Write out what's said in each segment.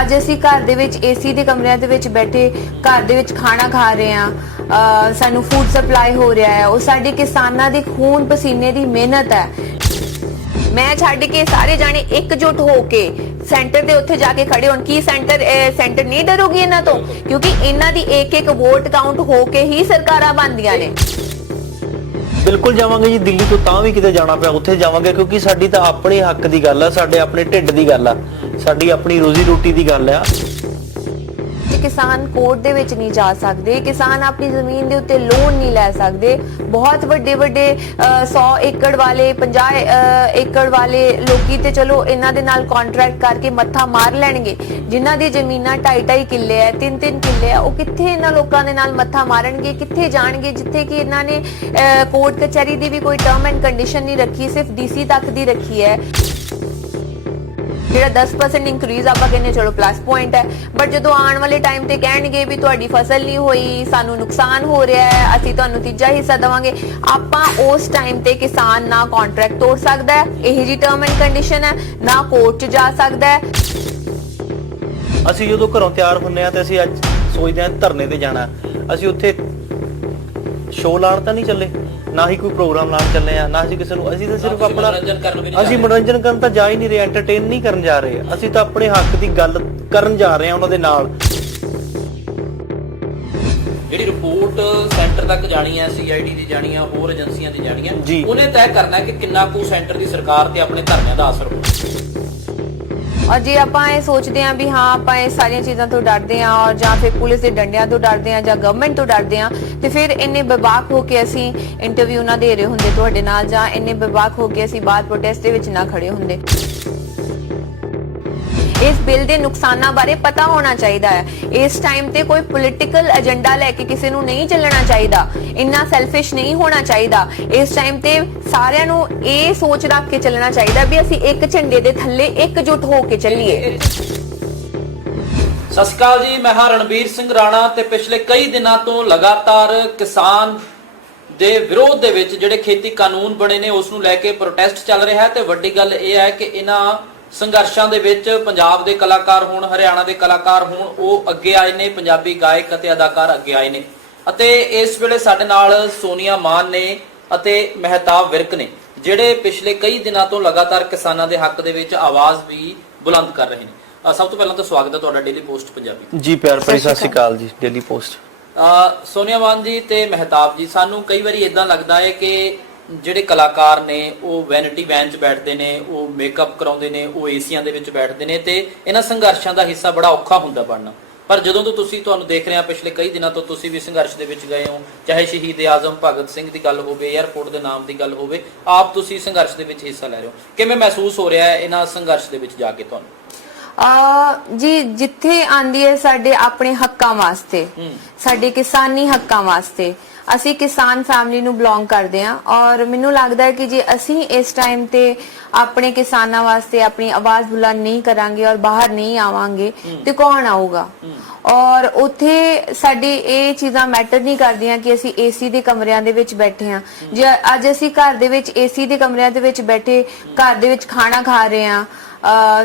ਅੱਜ ਅਸੀਂ ਘਰ ਦੇ ਵਿੱਚ ਏਸੀ ਦੇ ਕਮਰਿਆਂ ਦੇ ਵਿੱਚ ਬੈਠੇ ਘਰ ਦੇ ਵਿੱਚ ਖਾਣਾ ਖਾ ਰਹੇ ਹਾਂ, ਸਾਨੂੰ ਫੂਡ ਸਪਲਾਈ ਹੋ ਰਿਹਾ ਹੈ। ਉਹ ਸਾਡੇ ਕਿਸਾਨਾਂ ਦੀ ਖੂਨ ਪਸੀਨੇ ਦੀ ਮਿਹਨਤ ਹੈ। ਮੈਂ ਛੱਡ ਕੇ ਸਾਰੇ ਜਾਣੇ ਇਕਜੁੱਟ ਹੋ ਕੇ ਸੈਂਟਰ ਦੇ ਉੱਥੇ ਜਾ ਕੇ ਖੜੇ ਹੋਣ। ਕੀ ਸੈਂਟਰ ਨਹੀਂ ਡਰੋਗੀ ਇਹਨਾਂ ਤੋਂ? ਕਿਉਂਕਿ ਇਹਨਾਂ ਦੀ ਇੱਕ ਵੋਟ ਕਾਊਂਟ ਹੋ ਕੇ ਹੀ ਸਰਕਾਰਾਂ ਬਣਦੀਆਂ ਨੇ। बिल्कुल जावांगे जी, दिल्ली तो तां भी किते जाना पिया उत्थे जावांगे, क्योंकि साडी तां अपने हक दी गल आ, साडे अपने ढिड दी गल आ, साडी अपनी रोजी रोटी दी गल आ। किसान कोर्ट दे विच नहीं जा सकते, किसान अपनी जमीन दे उत्ते लोन नहीं लै सकते। बहुत वड्डे 100 एकड़ वाले 50 एकड़ वाले लोकी ते चलो इन्हां दे नाल कॉन्ट्रैक्ट करके मत्था मार लैणगे। जिन्हां दी जमीनां 2.5 किले है, 3-3 किले है, ਉਹ ਕਿੱਥੇ ਇਹਨਾਂ ਲੋਕਾਂ ਦੇ ਨਾਲ ਮੱਥਾ ਮਾਰਨਗੇ? ਕਿੱਥੇ ਜਾਣਗੇ ਜਿੱਥੇ ਕਿ ਇਹਨਾਂ ਨੇ ਕੋਰਟ ਕਚਹਿਰੀ ਦੀ ਵੀ ਕੋਈ ਟਰਮ ਐਂਡ ਕੰਡੀਸ਼ਨ ਨਹੀਂ ਰੱਖੀ, ਸਿਰਫ ਡੀਸੀ ਤੱਕ ਦੀ ਰੱਖੀ ਹੈ। ਜਿਹੜਾ 10% ਇੰਕਰੀਜ਼ ਆਪਾਂ ਕਹਿੰਦੇ ਚਲੋ ਪਲੱਸ ਪੁਆਇੰਟ ਹੈ, ਬਟ ਜਦੋਂ ਆਉਣ ਵਾਲੇ ਟਾਈਮ ਤੇ ਕਹਿਣਗੇ ਵੀ ਤੁਹਾਡੀ ਫਸਲ ਨਹੀਂ ਹੋਈ, ਸਾਨੂੰ ਨੁਕਸਾਨ ਹੋ ਰਿਹਾ ਹੈ, ਅਸੀਂ ਤੁਹਾਨੂੰ ਤੀਜਾ ਹਿੱਸਾ ਦੇਵਾਂਗੇ, ਆਪਾਂ ਉਸ ਟਾਈਮ ਤੇ ਕਿਸਾਨ ਨਾ ਕੰਟਰੈਕਟ ਤੋੜ ਸਕਦਾ ਹੈ, ਇਹ ਜੀ ਟਰਮ ਐਂਡ ਕੰਡੀਸ਼ਨ ਹੈ, ਨਾ ਕੋਰਟ 'ਚ ਜਾ ਸਕਦਾ ਹੈ। ਅਸੀਂ ਜਦੋਂ ਘਰੋਂ ਤਿਆਰ ਹੁੰਨੇ ਆ ਤੇ ਅਸੀਂ ਅੱਜ ਸੋਚਦੇ ਆ ਧਰਨੇ ਤੇ ਜਾਣਾ। ਅਸੀਂ ਉੱਥੇ ਸ਼ੋਅ ਲਾਣ ਤਾਂ ਨਹੀਂ ਚੱਲੇ, ਨਾ ਹੀ ਕੋਈ ਪ੍ਰੋਗਰਾਮ ਲਾਣ ਚੱਲੇ ਆ, ਨਾ ਅਸੀਂ ਕਿਸੇ ਨੂੰ, ਅਸੀਂ ਤਾਂ ਸਿਰਫ ਆਪਣਾ ਮਨੋਰੰਜਨ ਕਰਨ ਤਾਂ ਜਾ ਹੀ ਨਹੀਂ ਰਹੇ, ਐਂਟਰਟੇਨ ਨਹੀਂ ਕਰਨ ਜਾ ਰਹੇ। ਅਸੀਂ ਤਾਂ ਆਪਣੇ ਹੱਕ ਦੀ ਗੱਲ ਕਰਨ ਜਾ ਰਹੇ ਆ ਉਹਨਾਂ ਦੇ ਨਾਲ। ਜਿਹੜੀ ਰਿਪੋਰਟ ਸੈਂਟਰ ਤੱਕ ਜਾਣੀ ਹੈ, CID ਦੀ ਜਾਣੀ ਹੈ, ਹੋਰ ਏਜੰਸੀਆਂ ਦੀ ਜਾਣੀ ਹੈ, ਉਹਨੇ ਤੈਅ ਕਰਨਾ ਕਿ ਕਿੰਨਾ ਕੁ ਸੈਂਟਰ ਦੀ ਸਰਕਾਰ ਤੇ ਆਪਣੇ ਧਰਨਿਆਂ ਦਾ ਅਸਰ ਹੋਊ। और जे ਆਪਾਂ ਇਹ ਸੋਚਦੇ ਹਾਂ ਵੀ ਹਾਂ ਆਪਾਂ ਇਹ ਸਾਰੀਆਂ ਚੀਜ਼ਾਂ ਤੋਂ ਡਰਦੇ ਹਾਂ ਔਰ ਜਾਂ ਫਿਰ ਪੁਲਿਸ ਦੇ ਡੰਡਿਆਂ ਤੋਂ ਡਰਦੇ ਹਾਂ ਜਾਂ ਗਵਰਨਮੈਂਟ ਤੋਂ ਡਰਦੇ ਹਾਂ, ਤੇ ਫਿਰ ਇੰਨੇ ਬੇਬਾਕ ਹੋ ਕੇ ਅਸੀਂ ਇੰਟਰਵਿਊ ਨਾ ਦੇ ਰਹੇ ਹੁੰਦੇ ਤੁਹਾਡੇ ਨਾਲ, ਜਾਂ ਇੰਨੇ ਬੇਬਾਕ ਹੋ ਕੇ ਅਸੀਂ ਬਾਹਰ ਪ੍ਰੋਟੈਸਟ ਦੇ ਵਿੱਚ ਨਾ ਖੜੇ ਹੁੰਦੇ। ਇਸ ਬਿੱਲ ਦੇ ਨੁਕਸਾਨਾਂ ਬਾਰੇ ਪਤਾ ਹੋਣਾ ਚਾਹੀਦਾ ਹੈ। ਇਸ ਟਾਈਮ ਤੇ ਕੋਈ ਪੋਲੀਟੀਕਲ ਏਜੰਡਾ ਲੈ ਕੇ ਕਿਸੇ ਨੂੰ ਨਹੀਂ ਚੱਲਣਾ ਚਾਹੀਦਾ, ਇੰਨਾ ਸੈਲਫਿਸ਼ ਨਹੀਂ ਹੋਣਾ ਚਾਹੀਦਾ। ਇਸ ਟਾਈਮ ਤੇ ਸਾਰਿਆਂ ਨੂੰ ਇਹ ਸੋਚ ਰੱਖ ਕੇ ਚੱਲਣਾ ਚਾਹੀਦਾ ਵੀ ਅਸੀਂ ਇੱਕ ਝੰਡੇ ਦੇ ਥੱਲੇ ਇਕਜੁੱਟ ਹੋ ਕੇ ਚੱਲੀਏ। ਸਤਿ ਸ਼੍ਰੀ ਅਕਾਲ ਜੀ, ਮੈਂ ਹਾਂ ਰਣਬੀਰ ਸਿੰਘ ਰਾਣਾ ਤੇ ਪਿਛਲੇ ਕਈ ਦਿਨਾਂ ਤੋਂ ਲਗਾਤਾਰ ਕਿਸਾਨ ਦੇ ਵਿਰੋਧ ਦੇ ਵਿੱਚ ਜਿਹੜੇ ਖੇਤੀ ਕਾਨੂੰਨ ਬਣੇ ਨੇ ਉਸ ਨੂੰ ਲੈ ਕੇ ਪ੍ਰੋਟੈਸਟ ਚੱਲ ਰਿਹਾ ਹੈ। ਤੇ ਵੱਡੀ ਗੱਲ ਇਹ ਹੈ ਕਿ ਇਹਨਾਂ ਸੰਘਰਸ਼ਾਂ ਦੇ ਵਿੱਚ ਪੰਜਾਬ ਦੇ ਕਲਾਕਾਰ ਹੋਣ, ਹਰਿਆਣਾ ਦੇ ਕਲਾਕਾਰ ਹੋਣ, ਉਹ ਅੱਗੇ ਆਏ ਨੇ, ਪੰਜਾਬੀ ਗਾਇਕ ਅਤੇ ਅਦਾਕਾਰ ਅੱਗੇ ਆਏ ਨੇ। ਅਤੇ ਇਸ ਵੇਲੇ ਸਾਡੇ ਨਾਲ ਸੋਨੀਆ ਮਾਨ ਨੇ ਅਤੇ ਮਹਿਤਾਬ ਵਿਰਕ ਨੇ, ਜਿਹੜੇ ਪਿਛਲੇ ਕਈ ਦਿਨਾਂ ਤੋਂ ਲਗਾਤਾਰ ਕਿਸਾਨਾਂ ਦੇ ਹੱਕ ਦੇ ਵਿੱਚ ਆਵਾਜ਼ ਵੀ ਬੁਲੰਦ ਕਰ ਰਹੇ ਨੇ। ਸਭ ਤੋਂ ਪਹਿਲਾਂ ਤਾਂ ਸਵਾਗਤ ਹੈ ਤੁਹਾਡਾ ਡੇਲੀ ਪੋਸਟ ਪੰਜਾਬੀ। ਜੀ ਪਿਆਰ ਭਰੀ ਸਤਿ ਸ਼੍ਰੀ ਅਕਾਲ ਜੀ। ਡੇਲੀ ਪੋਸਟ ਸੋਨੀਆ ਮਾਨ ਜੀ ਤੇ ਮਹਿਤਾਬ ਜੀ, ਸਾਨੂੰ ਕਈ ਵਾਰੀ ਇਦਾਂ ਲੱਗਦਾ ਹੈ ਕਿ ਜਿਹੜੇ ਕਲਾਕਾਰ ਨੇ ਉਹ ਵੈਨਿਟੀ ਵੈਨ 'ਚ ਬੈਠਦੇ ਨੇ, ਉਹ ਮੇਕਅਪ ਕਰਾਉਂਦੇ ਨੇ, ਉਹ ਏਸੀਆਂ ਦੇ ਵਿੱਚ ਬੈਠਦੇ ਨੇ ਤੇ ਇਹਨਾਂ ਸੰਘਰਸ਼ਾਂ ਦਾ ਹਿੱਸਾ ਬੜਾ ਔਖਾ ਹੁੰਦਾ ਬਣਨਾ। ਪਰ ਜਦੋਂ ਤੋਂ ਤੁਹਾਨੂੰ ਦੇਖ ਰਹੇ ਹਾਂ ਪਿਛਲੇ ਕਈ ਦਿਨਾਂ ਤੋਂ, ਤੁਸੀਂ ਵੀ ਸੰਘਰਸ਼ ਦੇ ਵਿੱਚ ਗਏ ਹੋ, ਚਾਹੇ ਸ਼ਹੀਦ ਆਜ਼ਮ ਭਗਤ ਸਿੰਘ ਦੀ ਗੱਲ ਹੋਵੇ, ਏਅਰਪੋਰਟ ਦੇ ਨਾਮ ਦੀ ਗੱਲ ਹੋਵੇ, ਆਪ ਤੁਸੀਂ ਸੰਘਰਸ਼ ਦੇ ਵਿੱਚ ਹਿੱਸਾ ਲੈ ਰਹੇ ਹੋ। ਕਿਵੇਂ ਮਹਿਸੂਸ ਹੋ ਰਿਹਾ ਹੈ ਇਹਨਾਂ ਸੰਘਰਸ਼ ਦੇ ਵਿੱਚ ਜਾ ਕੇ ਤੁਹਾਨੂੰ? ਜੀ ਜਿੱਥੇ ਆਂਦੀ ਹੈ ਸਾਡੇ ਆਪਣੇ ਹੱਕਾਂ ਵਾਸਤੇ, ਸਾਡੇ ਕਿਸਾਨੀ ਹੱਕਾਂ ਵਾਸਤੇ, ਅਸੀਂ ਕਿਸਾਨ ਫੈਮਿਲੀ ਨੂੰ ਬਿਲੋਂਗ ਕਰਦੇ ਹਾਂ ਔਰ ਮੈਨੂੰ ਲੱਗਦਾ ਹੈ ਕਿ ਜੇ ਅਸੀਂ ਇਸ ਟਾਈਮ ਤੇ ਆਪਣੇ ਕਿਸਾਨਾਂ ਵਾਸਤੇ ਆਪਣੀ ਆਵਾਜ਼ ਬੁਲੰਦ ਨਹੀਂ ਕਰਾਂਗੇ ਔਰ ਬਾਹਰ ਨਹੀਂ ਆਵਾਂਗੇ ਤੇ ਕੌਣ ਆਊਗਾ? ਔਰ ਉੱਥੇ ਸਾਡੀ ਇਹ ਚੀਜ਼ਾਂ ਮੈਟਰ ਨਹੀਂ ਕਰਦੀਆਂ ਕਿ ਅਸੀਂ ਏਸੀ ਦੇ ਕਮਰਿਆਂ ਦੇ ਵਿੱਚ ਬੈਠੇ ਹਾਂ। ਜੇ ਅੱਜ ਅਸੀਂ ਘਰ ਦੇ ਵਿੱਚ ਏਸੀ ਦੇ ਕਮਰਿਆਂ ਦੇ ਵਿੱਚ ਬੈਠੇ ਘਰ ਦੇ ਵਿੱਚ ਖਾਣਾ ਖਾ ਰਹੇ ਹਾਂ,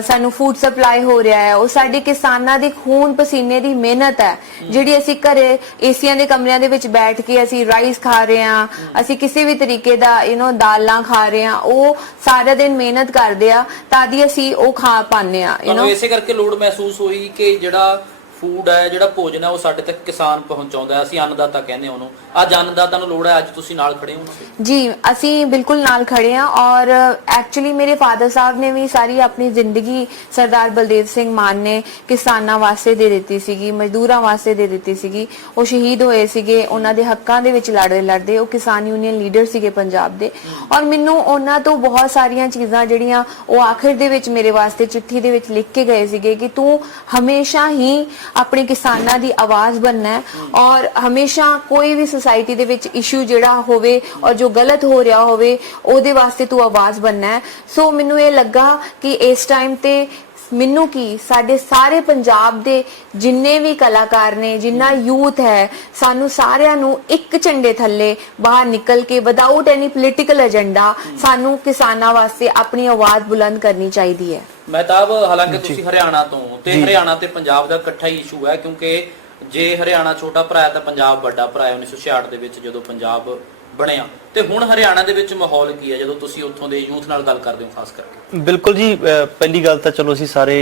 ਸਾਨੂੰ ਫੂਡ ਸਪਲਾਈ ਹੋ ਰਿਹਾ ਹੈ, ਉਹ ਸਾਡੇ ਕਿਸਾਨਾਂ ਦੀ ਖੂਨ ਪਸੀਨੇ ਦੀ ਮਿਹਨਤ ਹੈ। ਜਿਹੜੀ ਅਸੀਂ ਘਰੇ ਏਸੀਆਂ ਦੇ ਕਮਰਿਆਂ ਦੇ ਵਿੱਚ ਬੈਠ ਕੇ ਅਸੀਂ ਰਾਈਸ ਖਾ ਰਹੇ ਹਾਂ, ਅਸੀਂ ਕਿਸੇ ਵੀ ਤਰੀਕੇ ਦਾ ਦਾਲਾਂ ਖਾ ਰਹੇ ਹਾਂ, ਉਹ ਸਾਰਾ ਦਿਨ ਮਿਹਨਤ ਕਰਦੇ ਆ ਤਾਂ ਦੀ ਅਸੀਂ ਉਹ ਖਾ ਪਾਉਂਦੇ ਆ। ਇਸੇ ਕਰਕੇ ਲੋੜ ਮਹਿਸੂਸ ਹੋਈ ਕਿ ਜਿਹੜਾ ਫੂਡ ਹੈ, ਜਿਹੜਾ ਭੋਜਨ ਹੈ, ਉਹ ਸਾਡੇ ਤੱਕ ਕਿਸਾਨ ਪਹੁੰਚਾਉਂਦਾ ਹੈ। ਅਸੀਂ ਅੰਨਦਾਤਾ ਕਹਿੰਦੇ ਹਾਂ ਉਹਨੂੰ। ਅੱਜ ਅੰਨਦਾਤਾ ਨੂੰ ਲੋੜ ਹੈ, ਅੱਜ ਤੁਸੀਂ ਨਾਲ ਖੜੇ ਹੋ ਜੀ। ਅਸੀਂ ਬਿਲਕੁਲ ਨਾਲ ਖੜੇ ਹਾਂ ਔਰ ਐਕਚੁਅਲੀ ਮੇਰੇ ਫਾਦਰ ਸਾਹਿਬ ਨੇ ਵੀ ਸਾਰੀ ਆਪਣੀ ਜ਼ਿੰਦਗੀ ਸਰਦਾਰ ਬਲਦੇਵ ਸਿੰਘ ਮਾਨ ਨੇ ਕਿਸਾਨਾਂ ਵਾਸਤੇ ਦੇ ਦਿੱਤੀ ਸੀਗੀ, ਮਜ਼ਦੂਰਾਂ ਵਾਸਤੇ ਦੇ ਦਿੱਤੀ ਸੀਗੀ। ਉਹ ਸ਼ਹੀਦ ਹੋਏ ਸੀਗੇ, ਉਹਨਾਂ ਦੇ ਹੱਕਾਂ ਦੇ ਵਿੱਚ ਲੜਦੇ ਉਹ ਕਿਸਾਨ ਯੂਨੀਅਨ ਲੀਡਰ ਸੀਗੇ ਪੰਜਾਬ ਦੇ। ਔਰ ਮੈਨੂੰ ਉਹਨਾਂ ਤੋਂ ਬਹੁਤ ਸਾਰੀਆਂ ਚੀਜ਼ਾਂ ਜਿਹੜੀਆਂ ਉਹ ਆਖਿਰ ਦੇ ਵਿੱਚ ਮੇਰੇ ਵਾਸਤੇ ਚਿੱਠੀ ਦੇ ਵਿੱਚ ਲਿਖ ਕੇ ਗਏ ਸੀਗੇ ਕਿ ਤੂੰ ਹਮੇਸ਼ਾ ਹੀ ਆਪਣੇ ਕਿਸਾਨਾਂ ਦੀ ਆਵਾਜ਼ ਬਣਨਾ ਹੈ ਔਰ ਹਮੇਸ਼ਾ ਕੋਈ ਵੀ सोसाइटी दे विच इशू जिहड़ा होवे और जो गलत हो रहा होवे ओदे वास्ते तू आवाज बनना है। सो मैनू ये लगा कि इस टाइम ते ਮੈਨੂੰ ਕੀ ਸਾਡੇ ਸਾਰੇ ਪੰਜਾਬ ਦੇ ਜਿੰਨੇ ਵੀ ਕਲਾਕਾਰ ਨੇ, ਜਿੰਨਾ ਯੂਥ ਹੈ, ਸਾਨੂੰ ਸਾਰਿਆਂ ਨੂੰ ਇੱਕ ਝੰਡੇ ਥੱਲੇ ਬਾਹਰ ਨਿਕਲ ਕੇ ਵਿਦਆਊਟ ਐਨੀ ਪੋਲੀਟੀਕਲ ਏਜੰਡਾ ਸਾਨੂੰ ਕਿਸਾਨਾਂ ਵਾਸਤੇ ਆਪਣੀ ਆਵਾਜ਼ ਬੁਲੰਦ ਕਰਨੀ ਚਾਹੀਦੀ ਹੈ। ਮਹਿਤਾਬ, ਹਾਲਾਂਕਿ ਤੁਸੀਂ ਹਰਿਆਣਾ ਤੋਂ ਤੇ ਹਰਿਆਣਾ ਤੇ ਪੰਜਾਬ ਦਾ ਇਕੱਠਾ ਹੀ ਇਸ਼ੂ ਹੈ, ਕਿਉਂਕਿ ਜੇ ਹਰਿਆਣਾ ਛੋਟਾ ਭਰਾ ਹੈ ਤਾਂ ਪੰਜਾਬ ਵੱਡਾ ਭਰਾ ਹੈ 1966 ਦੇ ਵਿੱਚ ਜਦੋਂ ਪੰਜਾਬ ਬਣਿਆ। ਤੇ ਹੁਣ ਹਰਿਆਣਾ ਦੇ ਵਿੱਚ ਮਾਹੌਲ ਕੀ ਹੈ ਜਦੋਂ ਤੁਸੀਂ ਉੱਥੋਂ ਦੇ ਯੂਥ ਨਾਲ ਗੱਲ ਕਰਦੇ ਹੋ ਖਾਸ ਕਰਕੇ? ਬਿਲਕੁਲ ਜੀ, ਪਹਿਲੀ ਗੱਲ ਤਾਂ ਚਲੋ ਅਸੀਂ ਸਾਰੇ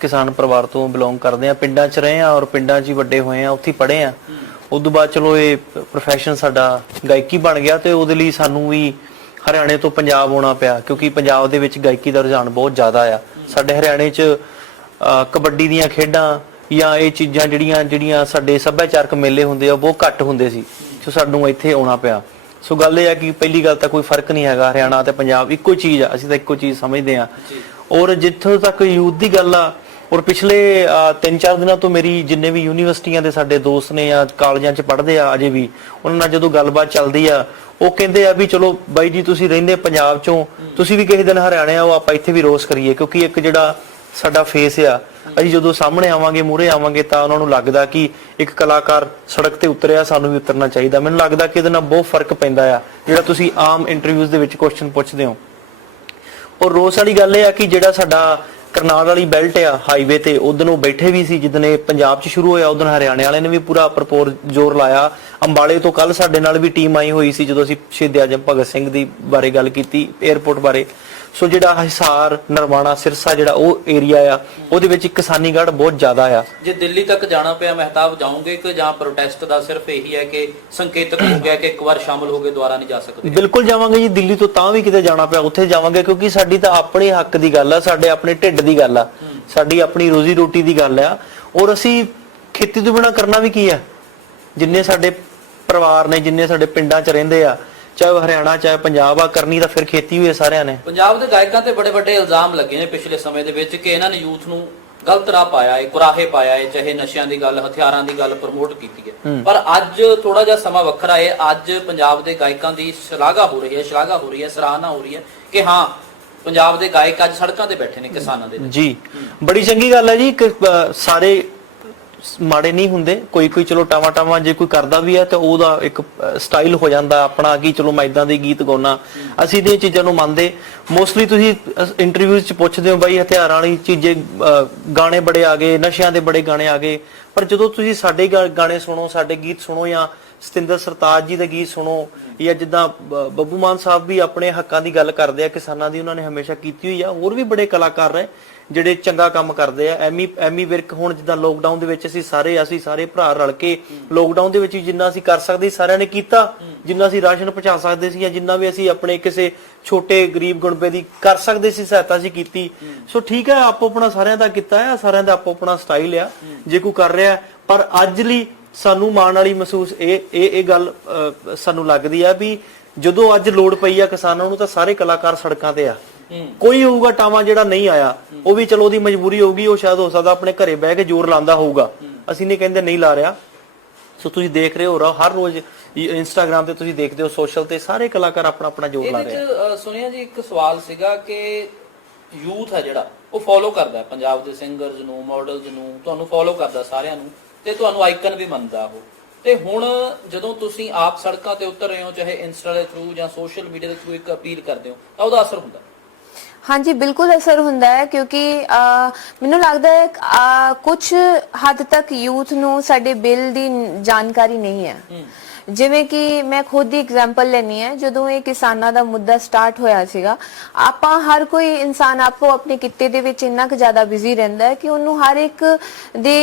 ਕਿਸਾਨ ਪਰਿਵਾਰ ਤੋਂ ਬਿਲੋਂਗ ਕਰਦੇ ਆ, ਪਿੰਡਾਂ 'ਚ ਰਹੇ ਆ ਔਰ ਪਿੰਡਾਂ 'ਚ ਹੀ ਵੱਡੇ ਹੋਏ ਆ, ਉੱਥੇ ਪੜ੍ਹੇ ਆ। ਉਸ ਤੋਂ ਬਾਅਦ ਚਲੋ ਇਹ ਪ੍ਰੋਫੈਸ਼ਨ ਸਾਡਾ ਗਾਇਕੀ ਬਣ ਗਿਆ ਤੇ ਉਹਦੇ ਲਈ ਸਾਨੂੰ ਵੀ ਹਰਿਆਣੇ ਤੋਂ ਪੰਜਾਬ ਆਉਣਾ ਪਿਆ, ਕਿਉਂਕਿ ਪੰਜਾਬ ਦੇ ਵਿੱਚ ਗਾਇਕੀ ਦਾ ਰੁਝਾਨ ਬਹੁਤ ਜ਼ਿਆਦਾ ਆ। ਸਾਡੇ ਹਰਿਆਣੇ 'ਚ ਕਬੱਡੀ ਦੀਆਂ ਖੇਡਾਂ ਜਾਂ ਇਹ ਚੀਜ਼ਾਂ ਜਿਹੜੀਆਂ ਸਾਡੇ ਸੱਭਿਆਚਾਰਕ ਮੇਲੇ ਹੁੰਦੇ ਆ ਉਹ ਬਹੁਤ ਘੱਟ ਹੁੰਦੇ ਸੀ, ਸੋ ਸਾਨੂੰ ਇੱਥੇ ਆਉਣਾ ਪਿਆ। ਸੋ ਗੱਲ ਇਹ ਆ ਕਿ ਪਹਿਲੀ ਗੱਲ ਤਾਂ ਕੋਈ ਫਰਕ ਨਹੀਂ ਹੈਗਾ, ਹਰਿਆਣਾ ਤੇ ਪੰਜਾਬ ਇੱਕੋ ਚੀਜ਼ ਆ, ਅਸੀਂ ਤਾਂ ਇੱਕੋ ਚੀਜ਼ ਸਮਝਦੇ ਆ। ਔਰ ਜਿੱਥੋਂ ਤੱਕ ਯੂਥ ਦੀ ਗੱਲ ਆ, ਔਰ ਪਿਛਲੇ 3-4 ਦਿਨਾਂ ਤੋਂ ਮੇਰੀ ਜਿੰਨੇ ਵੀ ਯੂਨੀਵਰਸਿਟੀਆਂ ਦੇ ਸਾਡੇ ਦੋਸਤ ਨੇ ਜਾਂ ਕਾਲਜਾਂ 'ਚ ਪੜ੍ਹਦੇ ਆ ਅਜੇ ਵੀ, ਉਹਨਾਂ ਨਾਲ ਜਦੋਂ ਗੱਲਬਾਤ ਚੱਲਦੀ ਆ ਉਹ ਕਹਿੰਦੇ ਆ ਵੀ ਚਲੋ ਬਾਈ ਜੀ ਤੁਸੀਂ ਰਹਿੰਦੇ ਪੰਜਾਬ 'ਚੋਂ, ਤੁਸੀਂ ਵੀ ਕਿਸੇ ਦਿਨ ਹਰਿਆਣੇ ਆਓ, ਆਪਾਂ ਇੱਥੇ ਵੀ ਰੋਸ ਕਰੀਏ। ਕਿਉਂਕਿ ਇੱਕ ਜਿਹੜਾ ਸਾਡਾ ਫੇਸ ਆ, ਅਸੀਂ ਜਦੋਂ ਸਾਹਮਣੇ ਆਵਾਂਗੇ, ਮੂਹਰੇ ਆਵਾਂਗੇ ਤਾਂ ਉਹਨਾਂ ਨੂੰ ਲੱਗਦਾ ਕਿ ਇੱਕ ਕਲਾਕਾਰ ਸੜਕ ਤੇ ਉਤਰਿਆ, ਸਾਨੂੰ ਵੀ ਉਤਰਨਾ ਚਾਹੀਦਾ। ਮੈਨੂੰ ਲੱਗਦਾ ਕਿ ਇਹਦੇ ਨਾਲ ਬਹੁਤ ਫਰਕ ਪੈਂਦਾ ਆ ਜਿਹੜਾ ਤੁਸੀਂ ਆਮ ਇੰਟਰਵਿਊਜ਼ ਦੇ ਵਿੱਚ ਕੁਐਸਚਨ ਪੁੱਛਦੇ ਹੋ। ਔਰ ਰੋਸ ਵਾਲੀ ਗੱਲ ਇਹ ਆ ਕਿ ਜਿਹੜਾ ਸਾਡਾ ਕਰਨਾਲ ਵਾਲੀ ਬੈਲਟ ਆ ਹਾਈਵੇ ਤੇ, ਉਦੋਂ ਬੈਠੇ ਵੀ ਸੀ ਜਿੱਦਣ ਇਹ ਪੰਜਾਬ 'ਚ ਸ਼ੁਰੂ ਹੋਇਆ, ਉਦੋਂ ਹਰਿਆਣੇ ਵਾਲਿਆਂ ਨੇ ਵੀ ਪੂਰਾ ਭਰਪੂਰ ਜ਼ੋਰ ਲਾਇਆ। ਅੰਬਾਲੇ ਤੋਂ ਕੱਲ ਸਾਡੇ ਨਾਲ ਵੀ ਟੀਮ ਆਈ ਹੋਈ ਸੀ ਜਦੋਂ ਅਸੀਂ ਸ਼ਹੀਦ ਆਜਮ ਭਗਤ ਸਿੰਘ ਦੀ ਬਾਰੇ ਗੱਲ ਕੀਤੀ, 에ਅਰਪੋਰਟ ਬਾਰੇ। ਸੋ ਜਿਹੜਾ ਹਿਸਾਰ, ਨਰਵਾਣਾ, ਸਿਰਸਾ ਜਿਹੜਾ ਉਹ ਏਰੀਆ ਆ, ਉਹਦੇ ਵਿੱਚ ਕਿਸਾਨੀ ਗੜ ਬਹੁਤ ਜ਼ਿਆਦਾ ਆ। ਜੇ ਦਿੱਲੀ ਤੱਕ ਜਾਣਾ ਪਿਆ ਮਹਿਤਾਬ, ਜਾਓਗੇ ਕਿ ਜਾਂ ਪ੍ਰੋਟੈਸਟ ਦਾ ਸਿਰਫ ਇਹੀ ਹੈ ਕਿ ਸੰਕੇਤਕ ਹੋ ਗਿਆ ਕਿ ਇੱਕ ਵਾਰ ਸ਼ਾਮਲ ਹੋ ਕੇ ਦੁਬਾਰਾ ਨਹੀਂ ਜਾ ਸਕਦੇ? ਬਿਲਕੁਲ ਜਾਵਾਂਗੇ ਜੀ, ਦਿੱਲੀ ਤੋਂ ਤਾਂ ਵੀ ਕਿਤੇ ਜਾਣਾ ਪਿਆ ਉੱਥੇ ਜਾਵਾਂਗੇ, ਕਿਉਂਕਿ ਸਾਡੀ ਤਾਂ ਆਪਣੇ ਹੱਕ ਦੀ ਗੱਲ ਆ, ਸਾਡੇ ਆਪਣੇ ਢਿੱਡ ਦੀ ਗੱਲ ਆ, ਸਾਡੀ ਆਪਣੀ ਰੋਜ਼ੀ ਰੋਟੀ ਦੀ ਗੱਲ ਆ। ਔਰ ਅਸੀਂ ਖੇਤੀ ਤੋਂ ਬਿਨਾਂ ਕਰਨਾ ਵੀ ਕੀ ਆ? ਜਿੰਨੇ ਸਾਡੇ ਪਰਿਵਾਰ ਨੇ, ਜਿੰਨੇ ਸਾਡੇ ਪਿੰਡਾਂ 'ਚ ਰਹਿੰਦੇ ਆ, ਚਾਹੇ ਹਰਿਆਣਾ ਚਾਹੇ ਪੰਜਾਬ ਆ, ਕਰਨੀ ਤਾਂ ਫਿਰ ਖੇਤੀ ਹੋਈ ਸਾਰਿਆਂ ਨੇ। ਪੰਜਾਬ ਦੇ ਗਾਇਕਾਂ ਤੇ ਬੜੇ ਵੱਡੇ ਇਲਜ਼ਾਮ ਲੱਗੇ ਨੇ ਪਿਛਲੇ ਸਮੇਂ ਦੇ ਵਿੱਚ ਕਿ ਇਹਨਾਂ ਨੇ ਯੂਥ ਨੂੰ ਗਲਤ ਰਾਹ ਪਾਇਆ ਹੈ, ਕੁਰਾਹੇ ਪਾਇਆ ਹੈ, ਚਾਹੇ ਨਸ਼ਿਆਂ ਦੀ ਗੱਲ, ਹਥਿਆਰਾਂ ਦੀ ਗੱਲ ਪ੍ਰਮੋਟ ਕੀਤੀ ਹੈ। ਪਰ ਅੱਜ ਥੋੜਾ ਜਿਹਾ ਸਮਾਂ ਵੱਖਰਾ ਹੈ, ਅੱਜ ਪੰਜਾਬ ਦੇ ਗਾਇਕਾਂ ਦੀ ਸ਼ਲਾਘਾ ਹੋ ਰਹੀ ਹੈ, ਸਰਾਹਨਾ ਹੋ ਰਹੀ ਹੈ ਕਿ ਹਾਂ ਪੰਜਾਬ ਦੇ ਗਾਇਕ ਅੱਜ ਸੜਕਾਂ ਤੇ ਬੈਠੇ ਨੇ ਕਿਸਾਨਾਂ ਦੇ। ਜੀ ਬੜੀ ਚੰਗੀ ਗੱਲ ਹੈ ਜੀ, ਸਾਰੇ ਮਾੜੇ ਨਹੀਂ ਹੁੰਦੇ, ਕੋਈ ਚਲੋ ਟਾਵਾਂ ਜੇ ਕੋਈ ਕਰਦਾ ਵੀ ਹੈ ਤਾਂ ਉਹਦਾ ਇੱਕ ਸਟਾਈਲ ਹੋ ਜਾਂਦਾ ਆਪਣਾ ਕਿ ਚਲੋ ਮੈਂ ਇਦਾਂ ਦੇ ਗੀਤ ਗਾਉਣਾ। ਅਸੀਂ ਇਹ ਚੀਜ਼ਾਂ ਨੂੰ ਮੰਨਦੇ। ਮੋਸਟਲੀ ਤੁਸੀਂ ਇੰਟਰਵਿਊਜ਼ 'ਚ ਪੁੱਛਦੇ ਹੋ ਬਾਈ ਹਥਿਆਰਾਂ ਵਾਲੀ ਚੀਜ਼ੇ, ਗਾਣੇ ਬੜੇ ਆ ਗਏ, ਨਸ਼ਿਆਂ ਦੇ ਬੜੇ ਗਾਣੇ ਆ ਗਏ, ਪਰ ਜਦੋਂ ਤੁਸੀਂ ਸਾਡੇ ਗਾਣੇ ਸੁਣੋ, ਸਾਡੇ ਗੀਤ ਸੁਣੋ ਜਾਂ ਸਤਿੰਦਰ ਸਰਤਾਜ ਜੀ ਦੇ ਗੀਤ ਸੁਣੋ, ਜਾਂ ਜਿੱਦਾਂ ਬੱਬੂ ਮਾਨ ਸਾਹਿਬ ਵੀ ਆਪਣੇ ਹੱਕਾਂ ਦੀ ਗੱਲ ਕਰਦੇ ਆ, ਕਿਸਾਨਾਂ ਦੀ ਉਹਨਾਂ ਨੇ ਹਮੇਸ਼ਾ ਕੀਤੀ ਹੋਈ ਆ। ਹੋਰ ਵੀ ਬੜੇ ਕਲਾਕਾਰ ਨੇ ਜਿਹੜੇ ਚੰਗਾ ਕੰਮ ਕਰਦੇ ਆ। ਐਮੀ ਵਿਰਕ, ਹੁਣ ਜਿੱਦਾਂ ਲੋਕਡਾਊਨ ਦੇ ਵਿੱਚ ਅਸੀਂ ਸਾਰੇ ਭਰਾ ਰਲ ਕੇ ਲੋਕਡਾਊਨ ਦੇ ਵਿੱਚ ਜਿੰਨਾ ਅਸੀਂ ਕਰ ਸਕਦੇ ਸਾਰਿਆਂ ਨੇ ਕੀਤਾ, ਜਿੰਨਾ ਅਸੀਂ ਰਾਸ਼ਨ ਪਹੁੰਚਾ ਸਕਦੇ ਸੀ ਜਾਂ ਜਿੰਨਾ ਵੀ ਅਸੀਂ ਆਪਣੇ ਕਿਸੇ ਛੋਟੇ ਗਰੀਬ ਗੁਣਬੇ ਦੀ ਕਰ ਸਕਦੇ ਸੀ ਸਹਾਇਤਾ ਅਸੀਂ ਕੀਤੀ। ਸੋ ਠੀਕ ਹੈ, ਆਪੋ ਆਪਣਾ ਸਾਰਿਆਂ ਦਾ ਕੀਤਾ ਹੈ, ਸਾਰਿਆਂ ਦਾ ਆਪੋ ਆਪਣਾ ਸਟਾਈਲ ਆ ਜੇ ਕੋਈ ਕਰ ਰਿਹਾ। ਪਰ ਅੱਜ ਲਈ ਸਾਨੂੰ ਮਾਣ ਵਾਲੀ ਮਹਿਸੂਸ ਇਹ ਗੱਲ ਸਾਨੂੰ ਲੱਗਦੀ ਆ ਵੀ ਜਦੋਂ ਅੱਜ ਲੋੜ ਪਈ ਆ ਕਿਸਾਨਾਂ ਨੂੰ ਤਾਂ ਸਾਰੇ ਕਲਾਕਾਰ ਸੜਕਾਂ ਤੇ ਆ। ਕੋਈ ਹੋਊਗਾ ਟਾਵਾਂ ਜਿਹੜਾ ਨਹੀਂ ਆਇਆ, ਉਹ ਵੀ ਚਲੋ ਉਹਦੀ ਮਜਬੂਰੀ ਹੋਊਗੀ, ਉਹ ਸ਼ਾਇਦ ਹੋ ਸਕਦਾ ਆਪਣੇ ਘਰੇ ਬਹਿ ਕੇ ਜ਼ੋਰ ਲਾਉਂਦਾ ਹੋਊਗਾ, ਅਸੀਂ ਨਹੀਂ ਕਹਿੰਦੇ ਨਹੀਂ ਲਾ ਰਿਹਾ। ਸੋ ਤੁਸੀਂ ਦੇਖ ਰਹੇ ਹੋ ਹਰ ਰੋਜ਼ ਇੰਸਟਾਗ੍ਰਾਮ ਤੇ ਤੁਸੀਂ ਦੇਖਦੇ ਹੋ, ਸੋਸ਼ਲ ਤੇ ਸਾਰੇ ਕਲਾਕਾਰ ਆਪਣਾ ਜ਼ੋਰ ਲਾ ਰਹੇ ਆ। ਸੁਣਿਆ ਜੀ ਇੱਕ ਸਵਾਲ ਸੀਗਾ ਕਿ ਯੂਥ ਹੈ ਜਿਹੜਾ ਉਹ ਫੋਲੋ ਕਰਦਾ ਪੰਜਾਬ ਦੇ ਸਿੰਗਰਸ ਨੂੰ, ਮਾਡਲਸ ਨੂੰ, ਤੁਹਾਨੂੰ ਫੋਲੋ ਕਰਦਾ ਸਾਰਿਆਂ ਨੂੰ ਤੇ ਤੁਹਾਨੂੰ ਆਈਕਨ ਵੀ ਮੰਨਦਾ ਉਹ। ਤੇ ਹੁਣ ਜਦੋਂ ਤੁਸੀਂ ਆਪ ਸੜਕਾਂ ਤੇ ਉਤਰ ਰਹੇ ਹੋ, ਚਾਹੇ ਇੰਸਟਾ ਦੇ ਥਰੂ ਜਾਂ ਸੋਸ਼ਲ ਮੀਡੀਆ ਦੇ ਥਰੂ ਇੱਕ ਅਪੀਲ ਕਰਦੇ ਹੋ, ਤਾਂ ਉਹਦਾ ਅਸਰ ਹੁੰਦਾ? ਹਾਂਜੀ, ਬਿਲਕੁਲ ਅਸਰ ਹੁੰਦਾ ਹੈ, ਕਿਉਂਕਿ ਮੈਨੂੰ ਲੱਗਦਾ ਹੈ ਕੁਝ ਹੱਦ ਤੱਕ ਯੂਥ ਨੂੰ ਸਾਡੇ ਬਿੱਲ ਦੀ ਜਾਣਕਾਰੀ ਨਹੀਂ ਹੈ। ਜਿਵੇਂ ਕਿ ਮੈਂ ਖੁਦ ਦੀ ਐਗਜ਼ਾਮਪਲ ਲੈਣੀ ਹੈ, ਜਦੋਂ ਇਹ ਕਿਸਾਨਾਂ ਦਾ ਮੁੱਦਾ ਸਟਾਰਟ ਹੋਇਆ ਸੀਗਾ, ਆਪਾਂ ਹਰ ਕੋਈ ਇਨਸਾਨ ਆਪੋ ਆਪਣੇ ਕਿੱਤੇ ਦੇ ਵਿੱਚ ਇੰਨਾ ਕੁ ਜ਼ਿਆਦਾ ਬਿਜ਼ੀ ਰਹਿੰਦਾ ਹੈ ਕਿ ਉਹਨੂੰ ਹਰ ਇੱਕ ਦੇ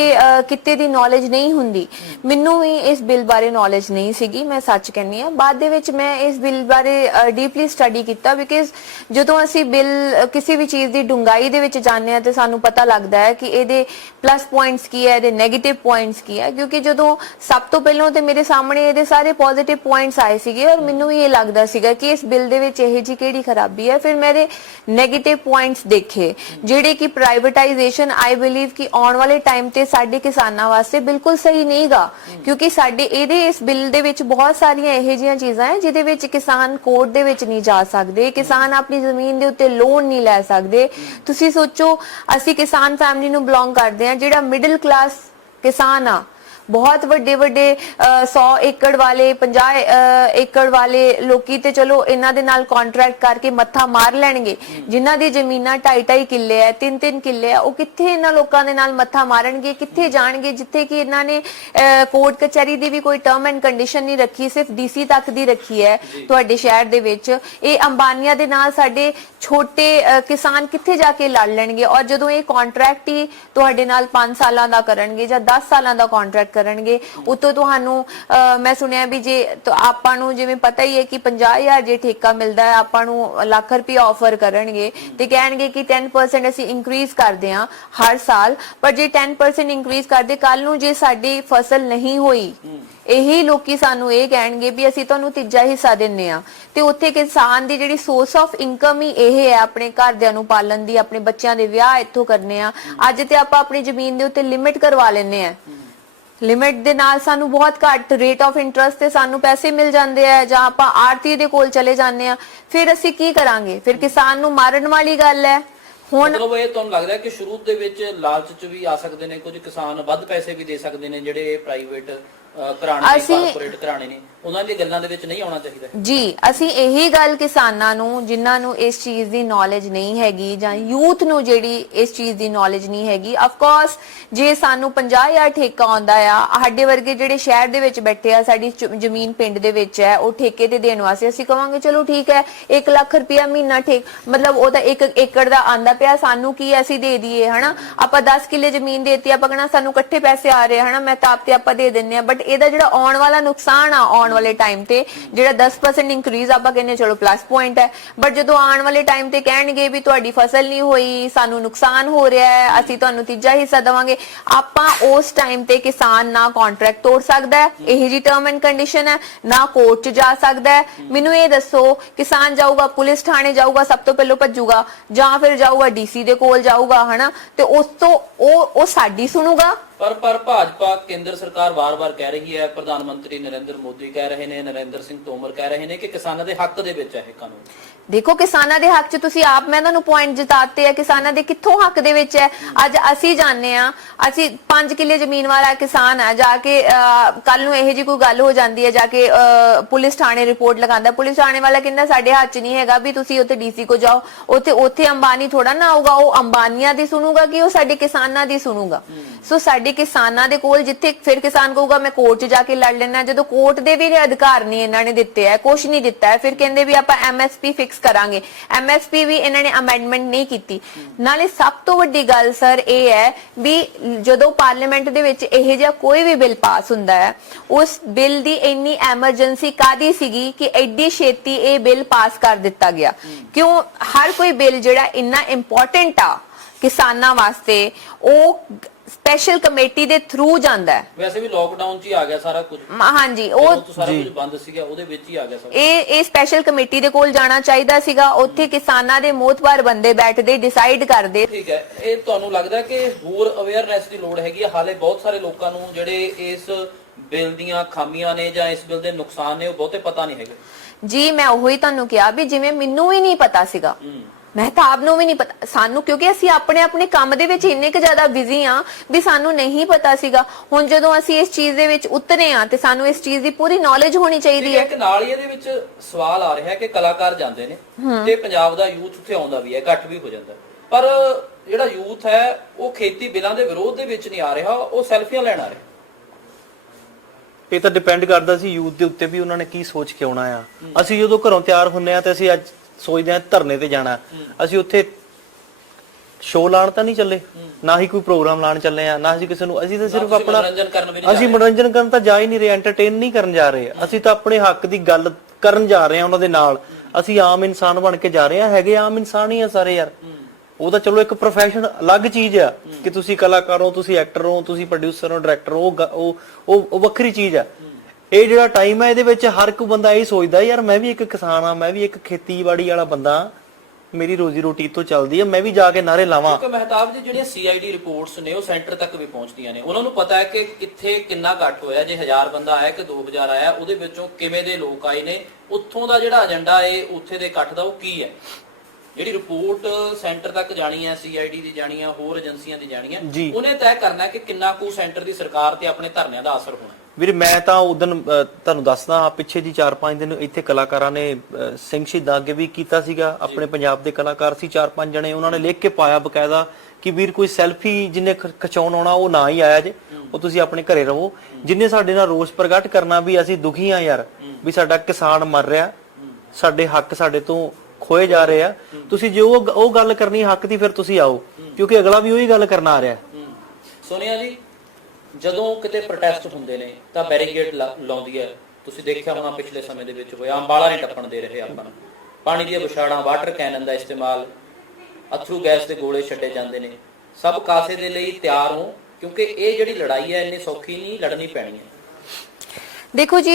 ਕਿੱਤੇ ਦੀ ਨੌਲੇਜ ਨਹੀਂ ਹੁੰਦੀ। ਮੈਨੂੰ ਵੀ ਇਸ ਬਿੱਲ ਬਾਰੇ ਨੌਲੇਜ ਨਹੀਂ ਸੀਗੀ, ਮੈਂ ਸੱਚ ਕਹਿੰਦੀ ਹਾਂ। ਬਾਅਦ ਦੇ ਵਿੱਚ ਮੈਂ ਇਸ ਬਿੱਲ ਬਾਰੇ ਡੀਪਲੀ ਸਟੱਡੀ ਕੀਤਾ, ਬਿਕਾਜ਼ ਜਦੋਂ ਅਸੀਂ ਬਿੱਲ ਕਿਸੇ ਵੀ ਚੀਜ਼ ਦੀ ਡੂੰਘਾਈ ਦੇ ਵਿੱਚ ਜਾਂਦੇ ਹਾਂ ਤੇ ਸਾਨੂੰ ਪਤਾ ਲੱਗਦਾ ਹੈ ਕਿ ਇਹਦੇ ਪਲੱਸ ਪੁਆਇੰਟਸ ਕੀ ਹੈ, ਇਹਦੇ ਨੈਗੇਟਿਵ ਪੁਆਇੰਟਸ ਕੀ ਹੈ। ਕਿਉਂਕਿ ਜਦੋਂ ਸਭ ਤੋਂ ਪਹਿਲਾਂ ਤੇ ਮੇਰੇ ਸਾਹਮਣੇ ਇਹਦੇ ਸਾਰੇ ਪੋਜ਼ਿਟਿਵ ਪੁਆਇੰਟਸ ਆਏ ਸੀਗੇ ਔਰ ਮੈਨੂੰ ਵੀ ਇਹ ਲੱਗਦਾ ਸੀਗਾ ਕਿ ਇਸ ਬਿੱਲ ਦੇ ਵਿੱਚ ਇਹ ਜੀ ਕਿਹੜੀ ਖਰਾਬੀ ਹੈ। ਫਿਰ ਮੇਰੇ ਨੈਗੇਟਿਵ ਪੁਆਇੰਟਸ ਦੇਖੇ ਜਿਹੜੇ ਕਿ ਪ੍ਰਾਈਵੇਟਾਈਜੇਸ਼ਨ ਆਈ ਬਿਲੀਵ ਕਿ ਆਉਣ ਵਾਲੇ ਟਾਈਮ ਤੇ ਸਾਡੇ ਕਿਸਾਨਾਂ ਵਾਸਤੇ ਬਿਲਕੁਲ ਸਹੀ ਨਹੀਂਗਾ, ਕਿਉਂਕਿ ਸਾਡੇ ਇਸ ਬਿੱਲ ਦੇ ਵਿੱਚ ਬਹੁਤ ਸਾਰੀਆਂ ਇਹੋ ਜਿਹੀਆਂ ਚੀਜ਼ਾਂ ਹੈ ਜਿਹਦੇ ਵਿੱਚ ਕਿਸਾਨ ਕੋਰਟ ਦੇ ਵਿੱਚ ਨਹੀਂ ਜਾ ਸਕਦੇ, ਕਿਸਾਨ ਆਪਣੀ ਜ਼ਮੀਨ ਦੇ ਉੱਤੇ ਲੋਨ ਨਹੀਂ ਲੈ ਸਕਦੇ। ਤੁਸੀਂ ਸੋਚੋ ਅਸੀਂ ਕਿਸਾਨ ਫੈਮਿਲੀ ਨੂੰ ਬਿਲੋਂਗ ਕਰਦੇ ਆ, ਜਿਹੜਾ ਮਿਡਲ ਕਲਾਸ ਕਿਸਾਨ ਆ, ਬਹੁਤ ਵੱਡੇ 100 ਏਕੜ ਵਾਲੇ 50 ਏਕੜ ਵਾਲੇ ਲੋਕੀ ਤੇ ਚਲੋ ਇਹਨਾਂ ਦੇ ਨਾਲ ਕੰਟਰੈਕਟ ਕਰਕੇ ਮੱਥਾ ਮਾਰ ਲੈਣਗੇ, ਜਿਨ੍ਹਾਂ ਦੀ ਜ਼ਮੀਨਾਂ 2.5 ਕਿੱਲੇ ਹੈ 3-3 ਕਿੱਲੇ ਹੈ, ਉਹ ਕਿੱਥੇ ਇਹਨਾਂ ਲੋਕਾਂ ਦੇ ਨਾਲ ਮੱਥਾ ਮਾਰਨਗੇ, ਕਿੱਥੇ ਜਾਣਗੇ ਜਿੱਥੇ ਕਿ ਇਹਨਾਂ ਨੇ ਕੋਰਟ ਕਚਹਿਰੀ ਦੀ ਵੀ ਕੋਈ ਟਰਮ ਐਂਡ ਕੰਡੀਸ਼ਨ ਨਹੀਂ ਰੱਖੀ, ਸਿਰਫ ਡੀਸੀ ਤੱਕ ਦੀ ਰੱਖੀ ਹੈ ਤੁਹਾਡੇ ਸ਼ਹਿਰ ਦੇ ਵਿੱਚ। ਇਹ ਅੰਬਾਨੀਆਂ ਦੇ ਨਾਲ ਸਾਡੇ ਛੋਟੇ ਕਿਸਾਨ ਕਿੱਥੇ ਜਾ ਕੇ ਲੜ ਲੈਣਗੇ, ਔਰ ਜਦੋਂ ਇਹ ਕੰਟਰੈਕਟ ਹੀ ਤੁਹਾਡੇ ਨਾਲ 5 ਸਾਲਾਂ ਦਾ ਕਰਨਗੇ ਜਾਂ 10 ਸਾਲਾਂ ਦਾ ਕੰਟਰੈਕਟ ਕਰਨਗੇ, ਉਤੋਂ ਤੁਹਾਨੂੰ ਮੈਂ ਸੁਣਿਆ ਵੀ ਜੇ ਆਪਾਂ ਨੂੰ ਜਿਵੇਂ ਪਤਾ ਹੀ ਹੈ ਕਿ 50,000 ਜੇ ਠੇਕਾ ਮਿਲਦਾ ਹੈ ਆਪਾਂ ਨੂੰ ਲੱਖ ਰੁਪਏ ਆਫਰ ਕਰਨਗੇ ਤੇ ਕਹਿਣਗੇ ਕਿ 10% ਅਸੀਂ ਇੰਕਰੀਜ਼ ਕਰਦੇ ਹਾਂ ਹਰ ਸਾਲ, ਪਰ ਜੇ 10% ਇੰਕਰੀਜ਼ ਕਰਦੇ ਕੱਲ ਨੂੰ ਜੇ ਸਾਡੀ ਫਸਲ ਨਹੀਂ ਹੋਈ, ਇਹੀ ਲੋਕੀ ਸਾਨੂੰ ਇਹ ਕਹਿਣਗੇ ਵੀ ਅਸੀਂ ਤੁਹਾਨੂੰ ਤੀਜਾ ਹਿੱਸਾ ਦਿੰਨੇ ਆ, ਤੇ ਉੱਥੇ ਕਿਸਾਨ ਦੀ ਜਿਹੜੀ ਸੋਰਸ ਆਫ ਇਨਕਮ ਹੀ ਇਹ ਹੈ ਆਪਣੇ ਘਰਦਿਆਂ ਨੂੰ ਪਾਲਣ ਦੀ, ਆਪਣੇ ਬੱਚਿਆਂ ਦੇ ਵਿਆਹ ਇੱਥੋਂ ਕਰਨੇ ਆ। ਅੱਜ ਤੇ ਆਪਾਂ ਆਪਣੀ ਜ਼ਮੀਨ ਦੇ ਉੱਤੇ ਲਿਮਿਟ ਕਰਵਾ ਲੈਨੇ ਆ, ਲਿਮਿਟ ਦੇ ਨਾਲ ਸਾਨੂੰ ਬਹੁਤ ਘੱਟ ਰੇਟ ਆਫ ਇੰਟਰਸਟ ਤੇ ਸਾਨੂੰ ਪੈਸੇ ਮਿਲ ਜਾਂਦੇ ਆ, ਜਾਂ ਆਪਾਂ ਆੜਤੀ ਦੇ ਕੋਲ ਚਲੇ ਜਾਂਦੇ ਆ, ਫਿਰ ਅਸੀਂ ਕੀ ਕਰਾਂਗੇ? ਫਿਰ ਕਿਸਾਨ ਨੂੰ ਮਾਰਨ ਵਾਲੀ ਗੱਲ ਹੈ। ਹੁਣ ਮਤਲਬ ਇਹ ਤੁਹਾਨੂੰ ਲੱਗਦਾ ਕਿ ਸ਼ੁਰੂ ਦੇ ਵਿੱਚ ਲਾਲਚ ਚ ਵੀ ਆ ਸਕਦੇ ਨੇ, ਕੁਝ ਕਿਸਾਨ ਵੱਧ ਪੈਸੇ ਵੀ ਦੇ ਸਕਦੇ ਨੇ ਜਿਹੜੇ ਪ੍ਰਾਈਵੇਟ ਘਰਾਣੇ ਕਾਰਪੋਰੇਟ ਘਰਾਣੇ ਨੇ, ਉਹਨਾਂ ਦੀ ਗੱਲਾਂ ਦੇ ਵਿੱਚ ਨਹੀਂ ਆਉਣਾ ਚਾਹੀਦਾ ਜੀ। ਅਸੀਂ ਇਹੀ ਗੱਲ ਕਿਸਾਨਾਂ ਨੂੰ, ਜਿਨ੍ਹਾਂ ਨੂੰ ਇਸ ਚੀਜ਼ ਦੀ ਨੌਲੇਜ ਨਹੀਂ ਹੈਗੀ ਜਾਂ ਯੂਥ ਨੂੰ ਜਿਹੜੀ ਇਸ ਚੀਜ਼ ਦੀ ਨੌਲੇਜ ਨਹੀਂ ਹੈਗੀ, ਆਫ ਕੋਰਸ ਜੇ ਸਾਨੂੰ 50,000 ਠੇਕਾ ਆਉਂਦਾ ਆ, ਸਾਡੇ ਵਰਗੇ ਜਿਹੜੇ ਸ਼ਹਿਰ ਦੇ ਵਿੱਚ ਬੈਠੇ ਆ, ਸਾਡੀ ਜ਼ਮੀਨ ਪਿੰਡ ਦੇ ਵਿੱਚ ਹੈ, ਉਹ ਠੇਕੇ ਤੇ ਦੇਣ ਵਾਸਤੇ ਅਸੀਂ ਕਵਾਂਗੇ ਚਲੋ ਠੀਕ ਹੈ 1 ਲੱਖ ਰੁਪਇਆ ਮਹੀਨਾ ਮਤਲਬ ਉਹਦਾ 1 ਏਕੜ ਦਾ ਆਂਦਾ ਪਿਆ, ਸਾਨੂੰ ਕੀ ਅਸੀਂ ਦੇ ਦਈਏ ਹਨਾ, ਆਪਾਂ 10 ਕਿੱਲੇ ਜ਼ਮੀਨ ਦੇਤੀ, ਆਪਾਂ ਕਹਣਾ ਸਾਨੂੰ ਇਕੱਠੇ ਪੈਸੇ ਆ ਰਹੇ ਹਨਾ, ਮੈਂ ਤਾਪ ਤੇ ਆਪਾਂ ਦੇ ਦਿੰਨੇ ਆ, ਬਟ ਇਹਦਾ ਜਿਹੜਾ ਆਉਣ ਵਾਲਾ ਨੁਕਸਾਨ ਆ ਆਉਣ ਵਾਲੇ ਟਾਈਮ ਤੇ ਜਿਹੜਾ 10% ਇੰਕਰੀਜ਼ ਆਪਾਂ ਕਹਿੰਦੇ ਚਲੋ ਪਲੱਸ ਪੁਆਇੰਟ ਹੈ, ਬਟ ਜਦੋਂ ਆਉਣ ਵਾਲੇ ਟਾਈਮ ਤੇ ਕਹਿਣਗੇ ਵੀ ਤੁਹਾਡੀ ਫਸਲ ਨਹੀਂ ਹੋਈ, ਸਾਨੂੰ ਨੁਕਸਾਨ ਹੋ ਰਿਹਾ ਹੈ, ਅਸੀਂ ਤੁਹਾਨੂੰ ਤੀਜਾ ਹਿੱਸਾ ਦੇਵਾਂਗੇ, ਆਪਾਂ ਉਸ ਟਾਈਮ ਤੇ ਕਿਸਾਨ ਨਾ ਕੰਟਰੈਕਟ ਤੋੜ ਸਕਦਾ ਹੈ, ਇਹ ਜੀ ਟਰਮ ਐਂਡ ਕੰਡੀਸ਼ਨ ਹੈ, ਨਾ ਕੋਰਟ 'ਚ ਜਾ ਸਕਦਾ ਹੈ। ਮੈਨੂੰ ਇਹ ਦੱਸੋ, ਕਿਸਾਨ ਜਾਊਗਾ ਪੁਲਿਸ ਥਾਣੇ ਜਾਊਗਾ, ਸਭ ਤੋਂ ਪਹਿਲਾਂ ਭੱਜੂਗਾ, ਜਾਂ ਫਿਰ ਜਾਊਗਾ ਡੀਸੀ ਦੇ ਕੋਲ ਜਾਊਗਾ ਹਨਾ, ਤੇ ਉਸ ਤੋਂ ਉਹ ਸਾਡੀ ਸੁਣੂਗਾ। ਪਰ ਭਾਜਪਾ ਕੇਂਦਰ ਸਰਕਾਰ ਵਾਰ-ਵਾਰ ਕਹਿ ਰਹੀ ਹੈ, ਪ੍ਰਧਾਨ ਮੰਤਰੀ ਨਰਿੰਦਰ ਮੋਦੀ ਕਹਿ ਰਹੇ ਨੇ, ਨਰਿੰਦਰ ਸਿੰਘ ਤੋਮਰ ਕਹਿ ਰਹੇ ਨੇ ਕਿ ਕਿਸਾਨਾਂ ਦੇ ਹੱਕ ਦੇ ਵਿੱਚ ਹੈ ਇਹ ਕਾਨੂੰਨ। ਦੇਖੋ ਕਿਸਾਨਾਂ ਦੇ ਹੱਕ 'ਚ ਤੁਸੀਂ ਆਪ ਮੈਂ ਤੁਹਾਨੂੰ ਪੁਆਇੰਟ ਜਿਤਾਤੇ ਆ, ਕਿਸਾਨਾਂ ਦੇ ਕਿੱਥੋਂ ਹੱਕ ਦੇ ਵਿੱਚ ਹੈ? ਅੱਜ ਅਸੀਂ ਜਾਣਦੇ ਆ, ਅਸੀਂ 5 ਕਿੱਲੇ ਜ਼ਮੀਨ ਵਾਲਾ ਕਿਸਾਨ ਆ, ਜਾ ਕੇ ਕੱਲ ਨੂੰ ਇਹੋ ਜੀ ਕੋਈ ਗੱਲ ਹੋ ਜਾਂਦੀ ਹੈ, ਜਾ ਕੇ ਪੁਲਿਸ ਥਾਣੇ ਰਿਪੋਰਟ ਲਗਾਉਂਦਾ, ਪੁਲਿਸ ਥਾਣੇ ਵਾਲਾ ਕਹਿੰਦਾ ਸਾਡੇ ਹੱਥ 'ਚ ਨਹੀਂ ਹੈਗਾ ਵੀ ਤੁਸੀਂ ਉੱਥੇ ਡੀਸੀ ਕੋ ਜਾਓ, ਉੱਥੇ ਅੰਬਾਨੀ ਥੋੜਾ ਨਾ ਆਊਗਾ, ਉਹ ਅੰਬਾਨੀਆਂ ਦੀ ਸੁਣੂਗਾ ਕਿ ਉਹ ਸਾਡੇ ਕਿਸਾਨਾਂ ਦੀ ਸੁਣੂਗਾ। ਸੋ ਸਾਡੇ ਕਿਸਾਨਾਂ ਦੇ ਕੋਲ ਜਿੱਥੇ ਫਿਰ ਕਿਸਾਨ ਕਹੂਗਾ ਮੈਂ ਕੋਰਟ 'ਚ ਜਾ ਕੇ ਲੜ ਲੈਣਾ, ਜਦੋਂ ਕੋਰਟ ਦੇ ਵੀ ਅਧਿਕਾਰ ਨਹੀਂ ਇਹਨਾਂ ਨੇ ਦਿੱਤੇ ਹੈ, ਕੁਛ ਨਹੀਂ ਦਿੱਤਾ ਹੈ, ਫਿਰ ਕਹਿੰਦੇ ਵੀ ਆਪਾਂ MSP ਫਿਕਸ ਕਰਾਂਗੇ, MSP ਵੀ ਇਹਨਾਂ ਨੇ ਅਮੈਂਡਮੈਂਟ ਨਹੀਂ ਕੀਤੀ। ਨਾਲੇ ਸਭ ਤੋਂ ਵੱਡੀ ਗੱਲ ਸਰ ਇਹ ਹੈ ਵੀ ਜਦੋਂ ਪਾਰਲੀਮੈਂਟ ਦੇ ਵਿੱਚ ਇਹ ਜਿਹਾ ਕੋਈ ਵੀ ਬਿੱਲ ਪਾਸ ਹੁੰਦਾ ਹੈ, ਉਸ ਬਿੱਲ ਦੀ ਇੰਨੀ ਐਮਰਜੈਂਸੀ ਕਾਦੀ ਸੀਗੀ ਕਿ ਐਡੀ ਛੇਤੀ ਇਹ ਬਿੱਲ ਪਾਸ ਕਰ ਦਿੱਤਾ ਗਿਆ? ਕਿਉਂ? ਹਰ ਕੋਈ ਬਿੱਲ ਜਿਹੜਾ ਇੰਨਾ ਇੰਪੋਰਟੈਂਟ ਆ ਕਿਸਾਨਾਂ ਵਾਸਤੇ, ਉਹ ਸਪੈਸ਼ਲ ਕਮੇਟੀ ਦੇ ਥਰੂ ਜਾਂਦਾ ਹੈ। ਵੈਸੇ ਵੀ ਲੋਕਡਾਊਨ 'ਚ ਹੀ ਆ ਗਿਆ ਸਾਰਾ ਕੁਝ। ਹਾਂਜੀ, ਉਹ ਸਾਰਾ ਕੁਝ ਬੰਦ ਸੀਗਾ, ਉਹਦੇ ਵਿੱਚ ਹੀ ਆ ਗਿਆ ਸਭ। ਇਹ ਸਪੈਸ਼ਲ ਕਮੇਟੀ ਦੇ ਕੋਲ ਜਾਣਾ ਚਾਹੀਦਾ ਸੀਗਾ, ਉੱਥੇ ਕਿਸਾਨਾਂ ਦੇ ਮੋਹਤਬਾਰ ਬੰਦੇ ਬੈਠਦੇ, ਡਿਸਾਈਡ ਕਰਦੇ। ਠੀਕ ਹੈ, ਇਹ ਤੁਹਾਨੂੰ ਲੱਗਦਾ ਕਿ ਹੋਰ ਅਵੇਅਰਨੈਸ ਦੀ ਲੋੜ ਹੈਗੀ ਹੈ? ਹਾਲੇ ਬਹੁਤ ਸਾਰੇ ਲੋਕਾਂ ਨੂੰ ਜਿਹੜੇ ਇਸ ਬਿੱਲ ਦੀਆਂ ਖਾਮੀਆਂ ਨੇ ਜਾਂ ਇਸ ਬਿੱਲ ਦੇ ਨੁਕਸਾਨ ਨੇ ਉਹ ਬਹੁਤੇ ਪਤਾ ਨਹੀਂ ਹੈਗੇ। ਜੀ ਮੈਂ ਉਹੀ ਤੁਹਾਨੂੰ ਕਿਹਾ ਵੀ ਜਿਵੇਂ ਮੈਨੂੰ ਵੀ ਨਹੀਂ ਪਤਾ ਸੀਗਾ, ਮਹਿਤਾਬ ਨੂੰ ਵੀ ਨਹੀਂ ਪਤਾ ਸਾਨੂੰ, ਕਿਉਂਕਿ ਅਸੀਂ ਆਪਣੇ ਕੰਮ ਦੇ ਵਿੱਚ ਇੰਨੇ ਕੁ ਜ਼ਿਆਦਾ ਬਿਜ਼ੀ ਆ ਵੀ ਸਾਨੂੰ ਨਹੀਂ ਪਤਾ ਸੀਗਾ। ਹੁਣ ਜਦੋਂ ਅਸੀਂ ਇਸ ਚੀਜ਼ ਦੇ ਵਿੱਚ ਉਤਰੇ ਆ ਤੇ ਸਾਨੂੰ ਇਸ ਚੀਜ਼ ਦੀ ਪੂਰੀ ਨੌਲੇਜ ਹੋਣੀ ਚਾਹੀਦੀ ਹੈ। ਇੱਕ ਨਾਲ ਹੀ ਇਹਦੇ ਵਿੱਚ ਸਵਾਲ ਆ ਰਿਹਾ ਕਿ ਕਲਾਕਾਰ ਜਾਂਦੇ ਨੇ ਤੇ ਪੰਜਾਬ ਦਾ ਯੂਥ ਉੱਥੇ ਆਉਂਦਾ ਵੀ ਹੈ, ਇਕੱਠ ਵੀ ਹੋ ਜਾਂਦਾ, ਪਰ ਜਿਹੜਾ ਯੂਥ ਹੈ ਉਹ ਖੇਤੀ ਬਿੱਲਾਂ ਦੇ ਵਿਰੋਧ ਦੇ ਵਿੱਚ ਨਹੀਂ ਆ ਰਿਹਾ, ਉਹ ਸੈਲਫੀਆਂ ਲੈਣ ਆ ਰਿਹਾ। ਇਹ ਤਾਂ ਡਿਪੈਂਡ ਕਰਦਾ ਸੀ ਯੂਥ ਦੇ ਉੱਤੇ ਵੀ ਉਹਨਾਂ ਨੇ ਕੀ ਸੋਚ ਕੇ ਆਉਣਾ ਆ। ਅਸੀਂ ਜਦੋਂ ਘਰੋਂ ਤਿਆਰ ਹੁੰਨੇ ਆ ਤੇ ਅਸੀਂ ਅੱਜ ਸੋਚਦੇ ਆ ਧਰਨੇ ਤੇ ਜਾਣਾ, ਅਸੀਂ ਉੱਥੇ ਸ਼ੋਅ ਲਾਣ ਤਾਂ ਨਹੀਂ ਚੱਲੇ, ਨਾ ਹੀ ਕੋਈ ਪ੍ਰੋਗਰਾਮ ਲਾਣ ਚੱਲੇ ਆ, ਨਾ ਅਸੀਂ ਕਿਸੇ ਨੂੰ, ਅਸੀਂ ਤਾਂ ਸਿਰਫ ਆਪਣਾ ਮਨੋਰੰਜਨ ਕਰਨ ਤਾਂ ਜਾ ਹੀ ਨਹੀਂ ਰਹੇ, ਐਂਟਰਟੇਨ ਨਹੀਂ ਕਰਨ ਜਾ ਰਹੇ, ਅਸੀਂ ਤਾਂ ਆਪਣੇ ਹੱਕ ਦੀ ਗੱਲ ਕਰਨ ਜਾ ਰਹੇ ਆ ਉਹਨਾਂ ਦੇ ਨਾਲ। ਅਸੀਂ ਆਮ ਇਨਸਾਨ ਬਣ ਕੇ ਜਾ ਰਹੇ ਆ, ਹੈਗੇ ਆਮ ਇਨਸਾਨ ਹੀ ਆ ਸਾਰੇ ਯਾਰ। ਉਹ ਤਾਂ ਚਲੋ ਇੱਕ ਪ੍ਰੋਫੈਸ਼ਨ ਅਲੱਗ ਚੀਜ਼ ਆ ਕਿ ਤੁਸੀਂ ਕਲਾਕਾਰ ਹੋ, ਤੁਸੀਂ ਐਕਟਰ ਹੋ, ਤੁਸੀਂ ਪ੍ਰੋਡਿਊਸਰ ਹੋ, ਡਾਇਰੈਕਟਰ ਹੋ, ਉਹ ਵੱਖਰੀ ਚੀਜ਼ ਆ। ਇਹ ਜਿਹੜਾ ਟਾਈਮ ਹੈ ਇਹਦੇ ਵਿੱਚ ਹਰ ਇੱਕ ਬੰਦਾ ਇਹ ਸੋਚਦਾ ਯਾਰ ਮੈਂ ਵੀ ਇੱਕ ਕਿਸਾਨ ਆ, ਮੈਂ ਵੀ ਇੱਕ ਖੇਤੀਬਾੜੀ ਵਾਲਾ ਬੰਦਾ, ਮੇਰੀ ਰੋਜ਼ੀ ਰੋਟੀ ਤੋਂ ਚੱਲਦੀ ਹੈ, ਮੈਂ ਵੀ ਜਾ ਕੇ ਨਾਰੇ ਲਾਵਾਂ। ਕਿਉਂਕਿ ਮਹਿਤਾਬ ਜੀ ਜਿਹੜੀਆਂ CID ਰਿਪੋਰਟਸ ਨੇ ਉਹ ਸੈਂਟਰ ਤੱਕ ਵੀ ਪਹੁੰਚਦੀਆਂ ਨੇ, ਉਹਨਾਂ ਨੂੰ ਪਤਾ ਹੈ ਕਿ ਕਿੱਥੇ ਕਿੰਨਾ ਘੱਟ ਹੋਇਆ, ਜੇ 1000 ਬੰਦਾ ਆਇਆ ਕਿ 2000 ਆਇਆ, ਉਹਦੇ ਵਿੱਚੋਂ ਕਿਵੇਂ ਦੇ ਲੋਕ ਆਏ ਨੇ, ਉੱਥੋਂ ਦਾ ਜਿਹੜਾ ਏਜੰਡਾ ਹੈ ਉੱਥੇ ਦੇ ਇਕੱਠ ਦਾ ਉਹ ਕੀ ਹੈ। ਜਿਹੜੀ ਰਿਪੋਰਟ ਸੈਂਟਰ ਤੱਕ ਜਾਣੀ ਹੈ, CID ਦੀ ਜਾਣੀ ਹੈ, ਹੋਰ ਏਜੰਸੀਆਂ ਦੀ ਜਾਣੀ ਹੈ, ਉਹਨੇ ਤੈਅ ਕਰਨਾ ਹੈ ਕਿ ਕਿੰਨਾ ਕੁ ਸੈਂਟਰ ਦੀ ਸਰਕਾਰ ਤੇ ਆਪਣੇ ਧਰਨਿਆਂ ਦਾ ਅਸਰ ਹੋਣਾ। ਵੀਰ ਮੈਂ ਤਾਂ ਉਦੋਂ ਤੁਹਾਨੂੰ ਦੱਸਦਾ, ਪਿੱਛੇ ਜੀ 4-5 ਦਿਨ ਇੱਥੇ ਕਲਾਕਾਰਾਂ ਨੇ ਸਿੰਘ ਸ਼ਹੀਦਾਂ ਅੱਗੇ ਵੀ ਕੀਤਾ ਸੀਗਾ, ਆਪਣੇ ਪੰਜਾਬ ਦੇ ਕਲਾਕਾਰ ਸੀ 4-5 ਜਣੇ, ਉਹਨਾਂ ਨੇ ਲਿਖ ਕੇ ਪਾਇਆ ਬਕਾਇਦਾ ਕਿ ਵੀਰ ਕੋਈ ਸੈਲਫੀ ਜਿੰਨੇ ਖਿਚਾਉਣ ਆਉਣਾ ਉਹ ਨਾ ਹੀ ਆਇਆ ਜੇ, ਉਹ ਤੁਸੀਂ ਆਪਣੇ ਘਰੇ ਰਹੋ। ਜਿੰਨੇ ਸਾਡੇ ਨਾਲ ਰੋਸ ਪ੍ਰਗਟ ਕਰਨਾ ਵੀ ਅਸੀਂ ਦੁਖੀ ਆ ਯਾਰ, ਵੀ ਸਾਡਾ ਕਿਸਾਨ ਮਰ ਰਿਹਾ, ਸਾਡੇ ਹੱਕ ਸਾਡੇ ਤੋਂ ਖੋਏ ਜਾ ਰਹੇ ਆ, ਤੁਸੀਂ ਜੇ ਉਹ ਗੱਲ ਕਰਨੀ ਹੱਕ ਦੀ ਫਿਰ ਤੁਸੀਂ ਆਓ, ਕਿਉਂਕਿ ਅਗਲਾ ਵੀ ਉਹੀ ਗੱਲ ਕਰਨ ਆ ਰਿਹਾ। ਸੋਨੀਆ ਜੀ, ਜਦੋਂ ਕਿਤੇ ਪ੍ਰੋਟੈਸਟ ਹੁੰਦੇ ਨੇ ਤਾਂ ਬੈਰੀਕੇਡ ਲਾਉਂਦੀ ਹੈ, ਤੁਸੀਂ ਦੇਖਿਆ ਹੋਣਾ ਪਿਛਲੇ ਸਮੇਂ ਦੇ ਵਿੱਚ ਹੋਇਆ, ਅੰਬਾਲਾ ਨਹੀਂ ਟੱਪਣ ਦੇ ਰਹੇ ਆਪਾਂ ਨੂੰ, ਪਾਣੀ ਦੀਆਂ ਵਿਛਾੜਾਂ, ਵਾਟਰ ਕੈਨਨ ਦਾ ਇਸਤੇਮਾਲ, ਅਥਰੂ ਗੈਸ ਦੇ ਗੋਲੇ ਛੱਡੇ ਜਾਂਦੇ ਨੇ, ਸਭ ਕਾਸੇ ਦੇ ਲਈ ਤਿਆਰ ਹੋ, ਕਿਉਂਕਿ ਇਹ ਜਿਹੜੀ ਲੜਾਈ ਹੈ ਇੰਨੀ ਸੌਖੀ ਨਹੀਂ, ਲੜਨੀ ਪੈਣੀ ਹੈ। ਦੇਖੋ ਜੀ,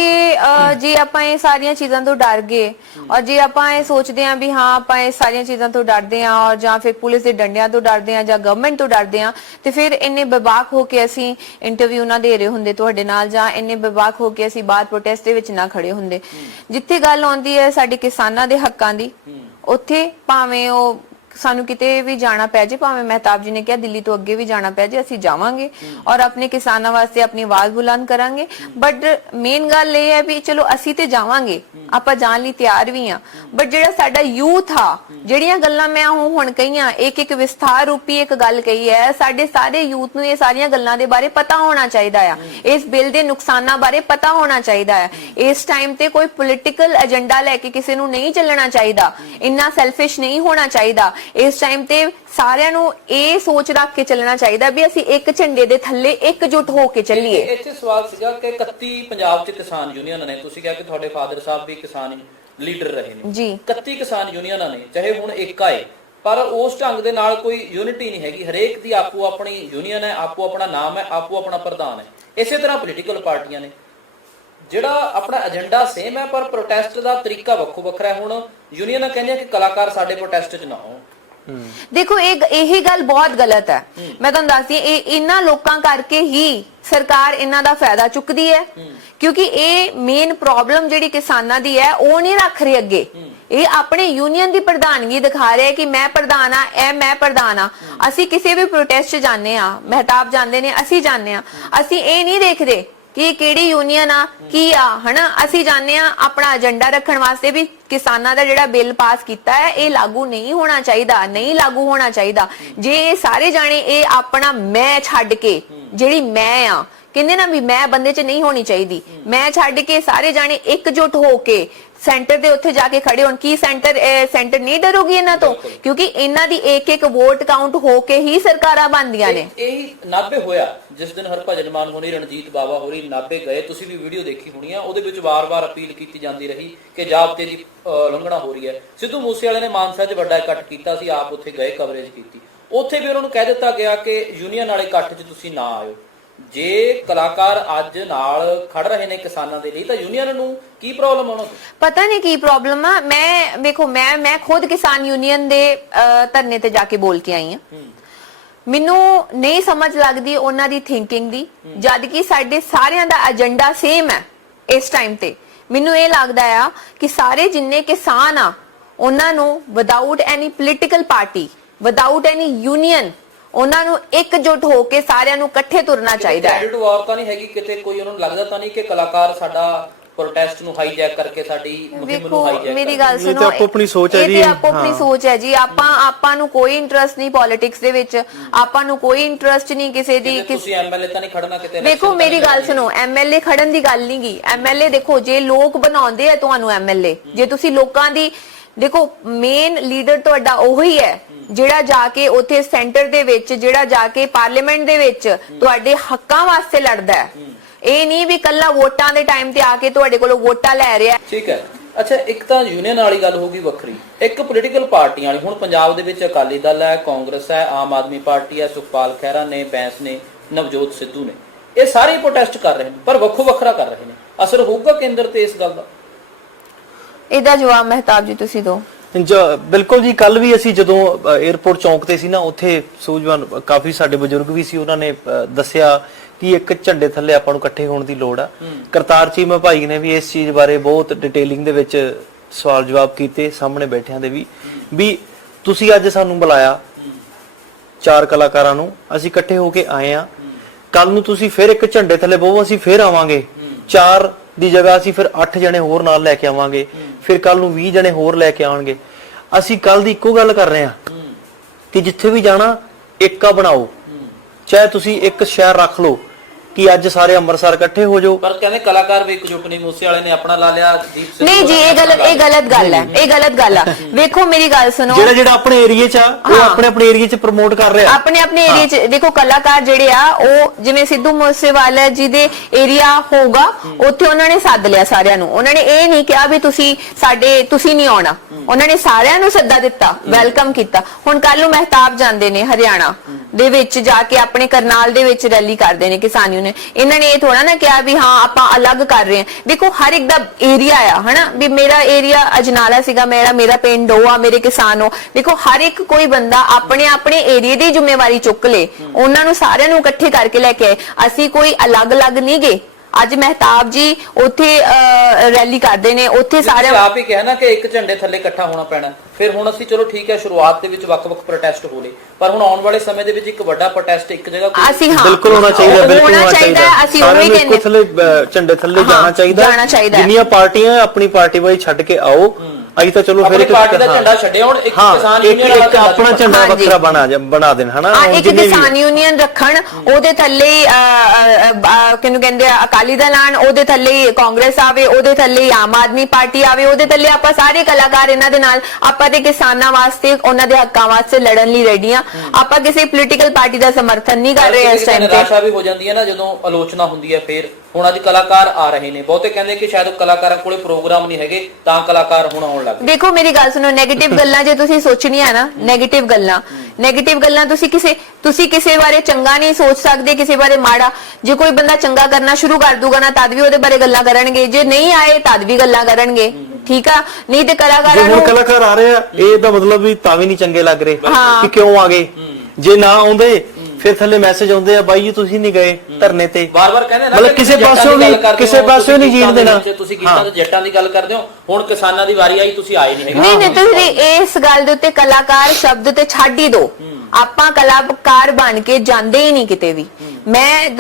ਜੇ ਆਪਾਂ ਇਹ ਸਾਰੀਆਂ ਚੀਜ਼ਾਂ ਤੋਂ ਡਰ ਗਏ ਔਰ ਜੇ ਆਪਾਂ ਇਹ ਸੋਚਦੇ ਆਂ ਵੀ ਹਾਂ ਆਪਾਂ ਇਹ ਸਾਰੀਆਂ ਚੀਜ਼ਾਂ ਤੋਂ ਡਰਦੇ ਆਂ ਔਰ ਜਾਂ ਫਿਰ ਪੁਲਿਸ ਦੇ ਡੰਡਿਆਂ ਤੋਂ ਡਰਦੇ ਆਂ ਜਾਂ ਗਵਰਨਮੈਂਟ ਤੋਂ ਡਰਦੇ ਆਂ, ਤੇ ਫਿਰ ਇੰਨੇ ਬੇਬਾਕ ਹੋ ਕੇ ਅਸੀਂ ਇੰਟਰਵਿਊ ਨਾ ਦੇ ਰਹੇ ਹੁੰਦੇ ਤੁਹਾਡੇ ਨਾਲ, ਜਾਂ ਇੰਨੇ ਬੇਬਾਕ ਹੋ ਕੇ ਅਸੀਂ ਬਾਹਰ ਪ੍ਰੋਟੈਸਟ ਦੇ ਵਿੱਚ ਨਾ ਖੜੇ ਹੁੰਦੇ। ਜਿੱਥੇ ਗੱਲ ਆਉਂਦੀ ਹੈ ਸਾਡੇ ਕਿਸਾਨਾਂ ਦੇ ਹੱਕਾਂ ਦੀ, ਉੱਥੇ ਭਾਵੇਂ ਉਹ ਸਾਨੂੰ ਕਿਤੇ ਵੀ ਜਾਣਾ ਪੈ ਜੇ, ਭਾਵੇਂ ਮਹਿਤਾਬ ਜੀ ਨੇ ਕਿਹਾ ਦਿੱਲੀ ਤੋਂ ਅੱਗੇ ਵੀ ਜਾਣਾ ਪੈ ਜੇ, ਅਸੀਂ ਜਾਵਾਂਗੇ ਔਰ ਆਪਣੇ ਕਿਸਾਨਾਂ ਵਾਸਤੇ ਆਪਣੀ ਆਵਾਜ਼ ਬੁਲੰਦ ਕਰਾਂਗੇ। ਬਟ ਮੇਨ ਗੱਲ ਇਹ ਹੈ ਵੀ ਚਲੋ ਅਸੀਂ ਤੇ ਜਾਵਾਂਗੇ, ਆਪਾਂ ਜਾਣ ਲਈ ਤਿਆਰ ਵੀ ਆ, ਬਟ ਜਿਹੜਾ ਸਾਡਾ ਯੂਥ ਆ, ਜਿਹੜੀਆਂ ਗੱਲਾਂ ਮੈਂ ਹੁਣ ਕਹੀਆਂ, ਇੱਕ ਵਿਸਥਾਰ ਰੂਪੀ ਇੱਕ ਗੱਲ ਕਹੀ ਹੈ, ਸਾਡੇ ਸਾਰੇ ਯੂਥ ਨੂੰ ਇਹ ਸਾਰੀਆਂ ਗੱਲਾਂ ਦੇ ਬਾਰੇ ਪਤਾ ਹੋਣਾ ਚਾਹੀਦਾ ਆ, ਇਸ ਬਿੱਲ ਦੇ ਨੁਕਸਾਨਾਂ ਬਾਰੇ ਪਤਾ ਹੋਣਾ ਚਾਹੀਦਾ ਹੈ। ਇਸ ਟਾਈਮ ਤੇ ਕੋਈ ਪੋਲਿਟੀਕਲ ਏਜੰਡਾ ਲੈ ਕੇ ਕਿਸੇ ਨੂੰ ਨਹੀਂ ਚੱਲਣਾ ਚਾਹੀਦਾ, ਇੰਨਾ ਸੈਲਫਿਸ਼ ਨਹੀਂ ਹੋਣਾ ਚਾਹੀਦਾ। ਇਸ ਟਾਈਮ ਤੇ ਸਾਰਿਆਂ ਨੂੰ ਇਹ ਸੋਚ ਰੱਖ ਕੇ ਚੱਲਣਾ ਚਾਹੀਦਾ ਵੀ ਅਸੀਂ ਇੱਕ ਝੰਡੇ ਦੇ ਥੱਲੇ ਇਕਜੁੱਟ ਹੋ ਕੇ ਚੱਲੀਏ। ਇੱਥੇ ਸਵਾਲ ਸੀਗਾ ਕਿ 31 ਪੰਜਾਬ 'ਚ ਕਿਸਾਨ ਯੂਨੀਅਨਾਂ ਨੇ, ਤੁਸੀਂ ਕਿਹਾ ਕਿ ਤੁਹਾਡੇ ਫਾਦਰ ਸਾਹਿਬ ਵੀ ਕਿਸਾਨ ਲੀਡਰ ਰਹੇ ਨੇ ਜੀ, 31 ਕਿਸਾਨ ਯੂਨੀਅਨਾਂ ਨੇ, ਚਾਹੇ ਹੁਣ ਇੱਕ ਆਏ, ਪਰ ਉਸ ਢੰਗ ਦੇ ਨਾਲ ਕੋਈ ਯੂਨਿਟੀ ਨਹੀਂ ਹੈਗੀ, ਹਰੇਕ ਦੀ ਆਪੋ ਆਪਣੀ ਯੂਨੀਅਨ ਹੈ, ਆਪੋ ਆਪਣਾ ਨਾਮ ਹੈ, ਆਪੋ ਆਪਣਾ ਪ੍ਰਧਾਨ ਹੈ। ਇਸੇ ਤਰ੍ਹਾਂ ਪੋਲੀਟੀਕਲ ਪਾਰਟੀਆਂ ਨੇ, ਜਿਹੜਾ ਆਪਣਾ ਏਜੰਡਾ ਸੇਮ ਹੈ ਪਰ ਪ੍ਰੋਟੈਸਟ ਦਾ ਤਰੀਕਾ ਵੱਖੋ ਵੱਖਰਾ ਹੈ। ਹੁਣ ਯੂਨੀਅਨਾਂ ਕਹਿੰਦੀਆਂ ਕਿ ਕਲਾਕਾਰ ਸਾਡੇ ਪ੍ਰੋਟੈਸਟ 'ਚ ਨਾ ਆਉਣ। ਦੇਖੋ ਇਹ ਗੱਲ ਬਹੁਤ ਗਲਤ ਹੈ, ਮੈਂ ਤੁਹਾਨੂੰ ਦੱਸਦੀ ਹਾਂ, ਇਹ ਇਹਨਾਂ ਲੋਕਾਂ ਕਰਕੇ ਹੀ ਸਰਕਾਰ ਇਹਨਾਂ ਦਾ ਫਾਇਦਾ ਚੁੱਕਦੀ ਹੈ, ਕਿਉਂਕਿ ਇਹ ਮੇਨ ਪ੍ਰੋਬਲਮ ਜਿਹੜੀ ਕਿਸਾਨਾਂ ਦੀ ਹੈ ਉਹ ਨਹੀਂ ਰੱਖ ਰਹੀ ਅੱਗੇ, ਇਹ ਆਪਣੇ ਯੂਨੀਅਨ ਦੀ ਪ੍ਰਧਾਨਗੀ ਦਿਖਾ ਰਿਹਾ ਕਿ ਮੈਂ ਪ੍ਰਧਾਨ ਆ, ਇਹ ਮੈਂ ਪ੍ਰਧਾਨ ਆ। ਅਸੀਂ ਕਿਸੇ ਵੀ ਪ੍ਰੋਟੈਸਟ 'ਚ ਜਾਂਦੇ ਆ, ਮਹਿਤਾਬ ਜਾਂਦੇ ਨੇ, ਅਸੀਂ ਜਾਂਦੇ ਆ, ਅਸੀਂ ਇਹ ਨਹੀਂ ਦੇਖਦੇ ਕਿ ਕਿਹੜੀ ਯੂਨੀਅਨ ਆ ਕੀ ਆ, ਹਨਾ, ਅਸੀਂ ਜਾਣਦੇ ਆ ਆਪਣਾ ਏਜੰਡਾ ਰੱਖਣ ਵਾਸਤੇ ਵੀ ਕਿਸਾਨਾਂ ਦਾ ਜਿਹੜਾ ਬਿੱਲ ਪਾਸ ਕੀਤਾ ਹੈ ਇਹ ਲਾਗੂ ਨਹੀਂ ਹੋਣਾ ਚਾਹੀਦਾ, ਨਹੀਂ ਲਾਗੂ ਹੋਣਾ ਚਾਹੀਦਾ। ਜੇ ਇਹ ਸਾਰੇ ਜਾਣੇ ਇਹ ਆਪਣਾ ਮੈਂ ਛੱਡ ਕੇ, ਜਿਹੜੀ ਮੈਂ ਆ ਕਹਿੰਦੇ ਨਾ ਵੀ ਮੈਂ ਬੰਦੇ 'ਚ ਨਹੀਂ ਹੋਣੀ ਚਾਹੀਦੀ, ਮੈਂ ਛੱਡ ਕੇ ਸਾਰੇ ਜਾਣੇ ਇਕਜੁੱਟ ਹੋ ਕੇ ਸੈਂਟਰ ਦੇ ਉੱਥੇ ਜਾ ਕੇ ਖੜੇ ਹੋਣ, ਕੀ ਸੈਂਟਰ ਨਹੀਂ ਡਰੋਗੀ ਇਹਨਾਂ ਤੋਂ, ਕਿਉਂਕਿ ਇਹਨਾਂ ਦੀ ਇੱਕ ਵੋਟ ਕਾਊਂਟ ਹੋ ਕੇ ਹੀ ਸਰਕਾਰਾਂ ਬਣਦੀਆਂ ਨੇ। ਇਹੀ ਨਾਭੇ ਹੋਇਆ ਜਿਸ ਦਿਨ ਹਰਭਜਨ ਮਾਨ ਹੋਣੀ, ਰਣਜੀਤ ਬਾਵਾ ਹੋਰੀ ਨਾਭੇ ਗਏ, ਤੁਸੀਂ ਵੀ ਵੀਡੀਓ ਦੇਖੀ ਹੋਣੀ ਆ, ਉਹਦੇ ਵਿੱਚ ਵਾਰ-ਵਾਰ ਅਪੀਲ ਕੀਤੀ ਜਾਂਦੀ ਰਹੀ ਕਿ ਜ਼ਾਬਤੇ ਦੀ ਉਲੰਘਣਾ ਹੋ ਰਹੀ ਹੈ। ਸਿੱਧੂ ਮੂਸੇਵਾਲੇ ਨੇ ਮਾਨਸਾ 'ਚ ਵੱਡਾ ਇਕੱਠ ਕੀਤਾ ਸੀ, ਆਪ ਉੱਥੇ ਗਏ, ਕਵਰੇਜ ਕੀਤੀ, ਉੱਥੇ ਵੀ ਉਹਨਾਂ ਨੂੰ ਕਹਿ ਦਿੱਤਾ ਗਿਆ ਕਿ ਯੂਨੀਅਨ ਵਾਲੇ ਇਕੱਠ 'ਚ ਤੁਸੀਂ ਨਾ ਆਇਓ। ਜੇ ਕਲਾਕਾਰ ਅੱਜ ਨਾਲ ਖੜ ਰਹੇ ਨੇ ਕਿਸਾਨਾਂ ਦੇ ਲਈ ਤਾਂ ਯੂਨੀਅਨ ਨੂੰ ਕੀ ਪ੍ਰੋਬਲਮ ਆਉਣਾ? ਪਤਾ ਨਹੀਂ ਕੀ ਪ੍ਰੋਬਲਮ ਆ। ਮੈਂ ਖੁਦ ਕਿਸਾਨ ਯੂਨੀਅਨ ਦੇ ਧਰਨੇ ਤੇ ਜਾ ਕੇ ਬੋਲ ਕੇ ਆਈ ਹਾਂ, ਮੈਨੂੰ ਨਹੀਂ ਸਮਝ ਲੱਗਦੀ ਉਹਨਾਂ ਦੀ ਥਿੰਕਿੰਗ ਦੀ, ਜਦ ਕਿ ਸਾਡੇ ਸਾਰਿਆਂ ਦਾ ਏਜੰਡਾ ਸੇਮ ਹੈ। ਇਸ ਟਾਈਮ ਤੇ ਮੈਨੂੰ ਇਹ ਲੱਗਦਾ ਆ ਕਿ ਸਾਰੇ ਜਿੰਨੇ ਕਿਸਾਨ ਆ ਉਹਨਾਂ ਨੂੰ without any political party, without any union, ਉਹਨਾਂ ਨੂੰ ਇਕਜੁੱਟ ਹੋ ਕੇ ਸਾਰਿਆਂ ਨੂੰ ਇਕੱਠੇ ਤੁਰਨਾ ਚਾਹੀਦਾ ਹੈ। ਕ੍ਰੈਡਿਟ ਵਾਰ ਤਾਂ ਨਹੀਂ ਹੈਗੀ ਕਿਤੇ, ਕੋਈ ਉਹਨਾਂ ਨੂੰ ਲੱਗਦਾ ਤਾਂ ਨਹੀਂ ਕਿ ਕਲਾਕਾਰ ਸਾਡਾ ਪ੍ਰੋਟੈਸਟ ਨੂੰ ਹਾਈਜੈਕ ਕਰਕੇ ਸਾਡੀ ਮੁਹਿੰਮ ਨੂੰ ਹਾਈਜੈਕ? ਮੇਰੀ ਗੱਲ ਸੁਣੋ, ਇਹ ਤਾਂ ਆਪੋ ਆਪਣੀ ਸੋਚ ਹੈ ਜੀ, ਇਹ ਆਪੋ ਆਪਣੀ ਸੋਚ ਹੈ ਜੀ। ਆਪਾਂ ਨੂੰ ਕੋਈ ਇੰਟਰਸਟ ਨਹੀਂ ਪੋਲਿਟਿਕਸ ਦੇ ਵਿੱਚ, ਆਪਾਂ ਨੂੰ ਕੋਈ ਇੰਟਰਸਟ ਨਹੀਂ ਕਿਸੇ ਦੀ। ਤੁਸੀਂ ਐਮਐਲਏ ਤਾਂ ਨਹੀਂ ਖੜਨਾ ਕਿਤੇ? ਦੇਖੋ ਮੇਰੀ ਗੱਲ ਸੁਣੋ, ਐਮਐਲਏ ਖੜਨ ਦੀ ਗੱਲ ਨਹੀਂ ਗੀ। ਐਮਐਲਏ ਦੇਖੋ ਜੇ ਲੋਕ ਬਣਾਉਂਦੇ ਆ ਤੁਹਾਨੂੰ ਐਮਐਲਏ, ਜੇ ਤੁਸੀਂ ਲੋਕਾਂ ਦੀ ਦੇਖੋ ਮੇਨ ਲੀਡਰ ਤੁਹਾਡਾ ਉਹੀ ਹੈ ਜਿਹੜਾ ਜਾ ਕੇ ਉੱਥੇ ਸੈਂਟਰ ਦੇ ਵਿੱਚ, ਜਿਹੜਾ ਜਾ ਕੇ ਪਾਰਲੀਮੈਂਟ ਦੇ ਵਿੱਚ ਤੁਹਾਡੇ ਹੱਕਾਂ ਵਾਸਤੇ ਲੜਦਾ ਹੈ। ਇਹ ਨਹੀਂ ਵੀ ਕੱਲਾ ਵੋਟਾਂ ਦੇ ਟਾਈਮ ਤੇ ਆ ਕੇ ਤੁਹਾਡੇ ਕੋਲੋਂ ਵੋਟਾਂ ਲੈ ਰਿਹਾ। ਠੀਕ ਹੈ, ਅੱਛਾ, ਇੱਕ ਤਾਂ ਯੂਨੀਅਨ ਵਾਲੀ ਗੱਲ ਹੋਗੀ ਵੱਖਰੀ, ਇੱਕ ਪੋਲੀਟੀਕਲ ਪਾਰਟੀਆਂ ਵਾਲੀ। ਹੁਣ ਪੰਜਾਬ ਦੇ ਵਿੱਚ ਅਕਾਲੀ ਦਲ ਹੈ, ਕਾਂਗਰਸ ਹੈ, ਆਮ ਆਦਮੀ ਪਾਰਟੀ ਹੈ, ਸੁਖਪਾਲ ਖਹਿਰਾ ਨੇ, ਬੈਂਸ ਨੇ, ਨਵਜੋਤ ਸਿੱਧੂ ਨੇ, ਇਹ ਸਾਰੇ ਪ੍ਰੋਟੈਸਟ ਕਰ ਰਹੇ ਨੇ ਪਰ ਵੱਖੋ ਵੱਖਰਾ ਕਰ ਰਹੇ ਨੇ। ਅਸਰ ਹੋਊਗਾ ਕੇਂਦਰ ਤੇ ਇਸ ਗੱਲ ਦਾ? ਇਹਦਾ ਜਵਾਬ ਮਹਿਤਾਬ ਜੀ ਤੁਸੀਂ ਦਿਓ। ਬਿਲਕੁਲ ਜੀ, ਕੱਲ ਵੀ ਅਸੀਂ ਜਦੋਂ 에어ਪੋਰਟ ਚੌਂਕ ਤੇ ਸੀ ਨਾ, ਉੱਥੇ ਸੂਝਵਾਨ ਕਾਫੀ ਸਾਡੇ ਬਜ਼ੁਰਗ ਵੀ ਸੀ, ਉਹਨਾਂ ਨੇ ਦੱਸਿਆ ਕਿ ਇੱਕ ਝੰਡੇ ਥੱਲੇ ਆਪਾਂ ਨੂੰ ਇਕੱਠੇ ਹੋਣ ਦੀ ਲੋੜ ਆ। ਕਰਤਾਰ ਚੀਮਾ ਭਾਈ ਨੇ ਵੀ ਇਸ ਚੀਜ਼ ਬਾਰੇ ਬਹੁਤ ਡਿਟੇਲਿੰਗ ਦੇ ਵਿੱਚ ਸਵਾਲ ਜਵਾਬ ਕੀਤੇ, ਸਾਹਮਣੇ ਬੈਠਿਆਂ ਦੇ ਵੀ ਤੁਸੀਂ ਅੱਜ ਸਾਨੂੰ ਬੁਲਾਇਆ 4 ਕਲਾਕਾਰਾਂ ਨੂੰ, ਅਸੀਂ ਇਕੱਠੇ ਹੋ ਕੇ ਆਏ ਆ, ਕੱਲ ਨੂੰ ਤੁਸੀਂ ਫਿਰ ਇੱਕ ਝੰਡੇ ਥੱਲੇ ਬਹੋ, ਅਸੀਂ ਫਿਰ ਆਵਾਂਗੇ, 4 ਦੀ ਜਗ੍ਹਾ ਅਸੀਂ ਫਿਰ 8 ਜਣੇ ਹੋਰ ਨਾਲ ਲੈ ਕੇ ਆਵਾਂਗੇ, ਫਿਰ ਕੱਲ ਨੂੰ 20 ਜਣੇ ਹੋਰ ਲੈ ਕੇ ਆਉਣਗੇ। ਅਸੀਂ ਕੱਲ ਦੀ ਇੱਕੋ ਗੱਲ ਕਰ ਰਹੇ ਆ ਕਿ ਜਿੱਥੇ ਵੀ ਜਾਣਾ ਏਕਾ ਬਣਾਓ, ਚਾਹੇ ਤੁਸੀਂ ਇੱਕ ਸ਼ਹਿਰ ਰੱਖ ਲਓ ਕਿ ਅੱਜ ਸਾਰੇ ਅੰਮ੍ਰਿਤਸਰ ਇਕੱਠੇ ਹੋ ਜਾਓ। ਪਰ ਕਹਿੰਦੇ ਕਲਾਕਾਰ ਵੀ ਇਕਜੁੱਟ ਨਹੀਂ, ਮੂਸੇ ਵਾਲੇ ਨੇ ਆਪਣਾ ਲਾ ਲਿਆ, ਦੀਪ ਸਿੰਘ ਨਹੀਂ ਜੀ, ਇਹ ਗਲਤ ਗੱਲ ਹੈ, ਇਹ ਗਲਤ ਗੱਲ ਆ। ਵੇਖੋ ਮੇਰੀ ਗੱਲ ਸੁਣੋ, ਜਿਹੜਾ ਆਪਣੇ ਏਰੀਏ 'ਚ ਆ ਉਹ ਆਪਣੇ ਏਰੀਏ 'ਚ ਪ੍ਰਮੋਟ ਕਰ ਰਿਹਾ, ਆਪਣੇ ਏਰੀਏ 'ਚ। ਦੇਖੋ ਕਲਾਕਾਰ ਜਿਹੜੇ ਆ ਉਹ ਜਿਵੇਂ ਸਿੱਧੂ ਮੂਸੇਵਾਲਾ ਜੀ ਦੇ ਏਰੀਆ ਹੋਊਗਾ, ਉੱਥੇ ਉਹਨਾਂ ਨੇ ਸੱਦ ਲਿਆ ਸਾਰਿਆਂ ਨੂੰ, ਉਹਨਾਂ ਨੇ ਇਹ ਨਹੀਂ ਕਿਹਾ ਵੀ ਤੁਸੀਂ ਨਹੀਂ ਆਉਣਾ, ਉਹਨਾਂ ਨੇ ਸਾਰਿਆਂ ਨੂੰ ਸੱਦਾ ਦਿੱਤਾ, ਵੈਲਕਮ ਕੀਤਾ। ਹੁਣ ਕੱਲ ਨੂੰ ਮਹਿਤਾਬ ਜਾਂਦੇ ਨੇ ਹਰਿਆਣਾ ਦੇ ਵਿੱਚ ਜਾ ਕੇ ਆਪਣੇ ਕਰਨਾਲ ਦੇ ਵਿੱਚ ਰੈਲੀ ਕਰਦੇ ਨੇ ਕਿਸਾਨ ਯੂਨੀਅਨ, ਇਹਨਾਂ ਨੇ ਇਹ ਥੋੜਾ ਨਾ ਕਿਹਾ ਵੀ ਹਾਂ ਆਪਾਂ ਅਲੱਗ ਕਰ ਰਹੇ ਹਾਂ। ਦੇਖੋ ਹਰ ਇੱਕ ਦਾ ਏਰੀਆ ਆ, ਹਨਾ, ਵੀ ਮੇਰਾ ਏਰੀਆ ਅਜਨਾਲਾ ਸੀਗਾ, ਮੇਰਾ ਪਿੰਡ ਉਹ ਆ, ਮੇਰੇ ਕਿਸਾਨ ਹੋ। ਦੇਖੋ ਹਰ ਇੱਕ ਕੋਈ ਬੰਦਾ ਆਪਣੇ ਏਰੀਏ ਦੀ ਜ਼ਿੰਮੇਵਾਰੀ ਚੁੱਕ ਲੇ, ਉਹਨਾਂ ਨੂੰ ਸਾਰਿਆਂ ਨੂੰ ਇਕੱਠੇ ਕਰਕੇ ਲੈ ਕੇ ਆਏ, ਅਸੀਂ ਕੋਈ ਅਲੱਗ ਨਹੀਂ ਗਏ। ਅੱਜ ਮਹਿਤਾਬ ਜੀ ਉੱਥੇ ਰੈਲੀ ਕਰਦੇ ਨੇ, ਉੱਥੇ ਸਾਰੇ ਆਪ ਹੀ ਕਿਹਾ ਨਾ ਕਿ ਇੱਕ ਝੰਡੇ ਥੱਲੇ ਇਕੱਠਾ ਹੋਣਾ ਪੈਣਾ। ਫਿਰ ਹੁਣ ਅਸੀਂ ਚਲੋ ਠੀਕ ਹੈ, ਸ਼ੁਰੂਆਤ ਦੇ ਵਿੱਚ ਵੱਖ-ਵੱਖ ਪ੍ਰੋਟੈਸਟ ਹੋ ਲਏ, ਪਰ ਹੁਣ ਆਉਣ ਵਾਲੇ ਸਮੇਂ ਦੇ ਵਿੱਚ ਇੱਕ ਵੱਡਾ ਪ੍ਰੋਟੈਸਟ ਇੱਕ ਜਗ੍ਹਾ ਬਿਲਕੁਲ ਹੋਣਾ ਚਾਹੀਦਾ, ਬਿਲਕੁਲ ਹੋਣਾ ਚਾਹੀਦਾ। ਅਸੀਂ ਉਹ ਵੀ ਕਹਿੰਦੇ ਥੱਲੇ ਝੰਡੇ ਥੱਲੇ ਜਾਣਾ ਚਾਹੀਦਾ। ਜਿੰਨੀਆਂ ਪਾਰਟੀਆਂ ਆਪਣੀ ਪਾਰਟੀ ਵਾਲੀ ਛੱਡ ਕੇ ਆਓ, ਅਸੀਂ ਤਾਂ ਚਲੋ ਫਿਰ ਇੱਕ ਪਾਰਟੀ ਦਾ ਝੰਡਾ ਛੱਡਿਆ, ਹੁਣ ਇੱਕ ਕਿਸਾਨ ਯੂਨੀਅਨ ਵਾਲਾ ਆਪਣਾ ਝੰਡਾ ਵੱਖਰਾ ਬਣਾ ਦੇਣ, ਹਨਾ। ਇੱਕ ਕਿਸਾਨ ਯੂਨੀਅਨ ਰੱਖਣ, ਉਹਦੇ ਥੱਲੇ ਕਿਹਨੂੰ ਕਹਿੰਦੇ ਆ ਅਕਾਲੀ ਦਲ ਆਣ, ਉਹਦੇ ਥੱਲੇ ਕਾਂਗਰਸ ਆਵੇ, ਉਹਦੇ ਥੱਲੇ ਆਮ ਆਦਮੀ ਪਾਰਟੀ ਆਵੇ, ਉਹਦੇ ਥੱਲੇ ਆਪਾਂ ਸਾਰੇ ਕਲਾਕਾਰ ਇਹਨਾਂ ਦੇ ਨਾਲ, ਆਪਾਂ ਤੇ ਕਿਸਾਨਾਂ ਵਾਸਤੇ ਉਹਨਾਂ ਦੇ ਹੱਕਾਂ ਵਾਸਤੇ ਲੜਨ ਲਈ ਰੈਡੀ ਆ। ਆਪਾਂ ਕਿਸੇ ਪੋਲੀਟੀਕਲ ਪਾਰਟੀ ਦਾ ਸਮਰਥਨ ਨਹੀਂ ਕਰ ਰਹੇ ਇਸ ਟਾਈਮ ਤੇ। ਨਿਰਾਸ਼ਾ ਵੀ ਹੋ ਜਾਂਦੀ ਹੈ ਨਾ ਜਦੋਂ ਆਲੋਚਨਾ ਹੁੰਦੀ ਹੈ। ਫਿਰ ਹੁਣ ਅੱਜ ਕਲਾਕਾਰ ਆ ਰਹੇ ਨੇ, ਬਹੁਤੇ ਕਹਿੰਦੇ ਕਿ ਸ਼ਾਇਦ ਕਲਾਕਾਰਾਂ ਕੋਲੇ ਪ੍ਰੋਗਰਾਮ ਨਹੀਂ ਹੈਗੇ ਤਾਂ ਕਲਾਕਾਰ ਹੁਣ ਆਉਣ ਲੱਗ ਗਏ। ਦੇਖੋ ਮੇਰੀ ਗੱਲ ਸੁਣੋ, ਨੈਗੇਟਿਵ ਗੱਲਾਂ ਜੇ ਤੁਸੀਂ ਸੋਚਣੀਆਂ ਨਾ, ਨੈਗੇਟਿਵ ਗੱਲਾਂ ਤੁਸੀਂ ਕਿਸੇ ਬਾਰੇ ਚੰਗਾ ਨਹੀਂ ਸੋਚ ਸਕਦੇ, ਕਿਸੇ ਬਾਰੇ ਮਾੜਾ। ਜੇ ਕੋਈ ਬੰਦਾ ਚੰਗਾ ਕਰਨਾ ਸ਼ੁਰੂ ਕਰ ਦੂਗਾ ਨਾ, ਤਦ ਵੀ ਉਹਦੇ ਬਾਰੇ ਗੱਲਾਂ ਕਰਨਗੇ, ਜੇ ਨਹੀਂ ਆਏ ਤਦ ਵੀ ਗੱਲਾਂ ਕਰਨਗੇ, ਠੀਕ ਆ। ਨਹੀਂ ਤੇ ਕਲਾਕਾਰਾਂ ਨੂੰ, ਕਲਾਕਾਰ ਆ ਰਹੇ ਆ ਇਹ ਦਾ ਮਤਲਬ ਵੀ ਤਾਂ ਵੀ ਨਹੀਂ ਚੰਗੇ ਲੱਗ ਰਹੇ ਕਿ ਕਿਉਂ ਆ ਗਏ। ਜੇ ਨਾ ਆਉਂਦੇ ਫਿਰ ਥੱਲੇ ਮੈਸੇਜ ਆਉਂਦੇ ਆ, ਬਾਈ ਜੀ ਤੁਸੀਂ ਨਹੀਂ ਗਏ ਧਰਨੇ ਤੇ, ਬਾਰ-ਬਾਰ ਕਹਿੰਦੇ ਨਾ, ਮਤਲਬ ਕਿਸੇ ਪਾਸੋਂ ਨਹੀਂ ਜੀਣ ਦੇਣਾ। ਤੁਸੀਂ ਗੀਤਾਂ ਤੇ ਜੱਟਾਂ ਦੀ ਗੱਲ ਕਰਦੇ ਹੋ, ਹੁਣ ਕਿਸਾਨਾਂ ਦੀ ਵਾਰੀ ਆਈ, ਤੁਸੀਂ ਆਏ ਨਹੀਂ ਹੈਗੇ। ਨਹੀਂ ਤੁਸੀਂ ਇਸ ਗੱਲ ਦੇ ਉੱਤੇ ਕਲਾਕਾਰ ਸ਼ਬਦ ਤੇ ਛੱਡ ਹੀ ਦਿਓ। ਆਪਾਂ ਕਲਾਕਾਰ ਬਣ ਕੇ ਜਾਂਦੇ ਹੀ ਨਹੀਂ ਕਿਤੇ ਵੀ। ਮੈਂ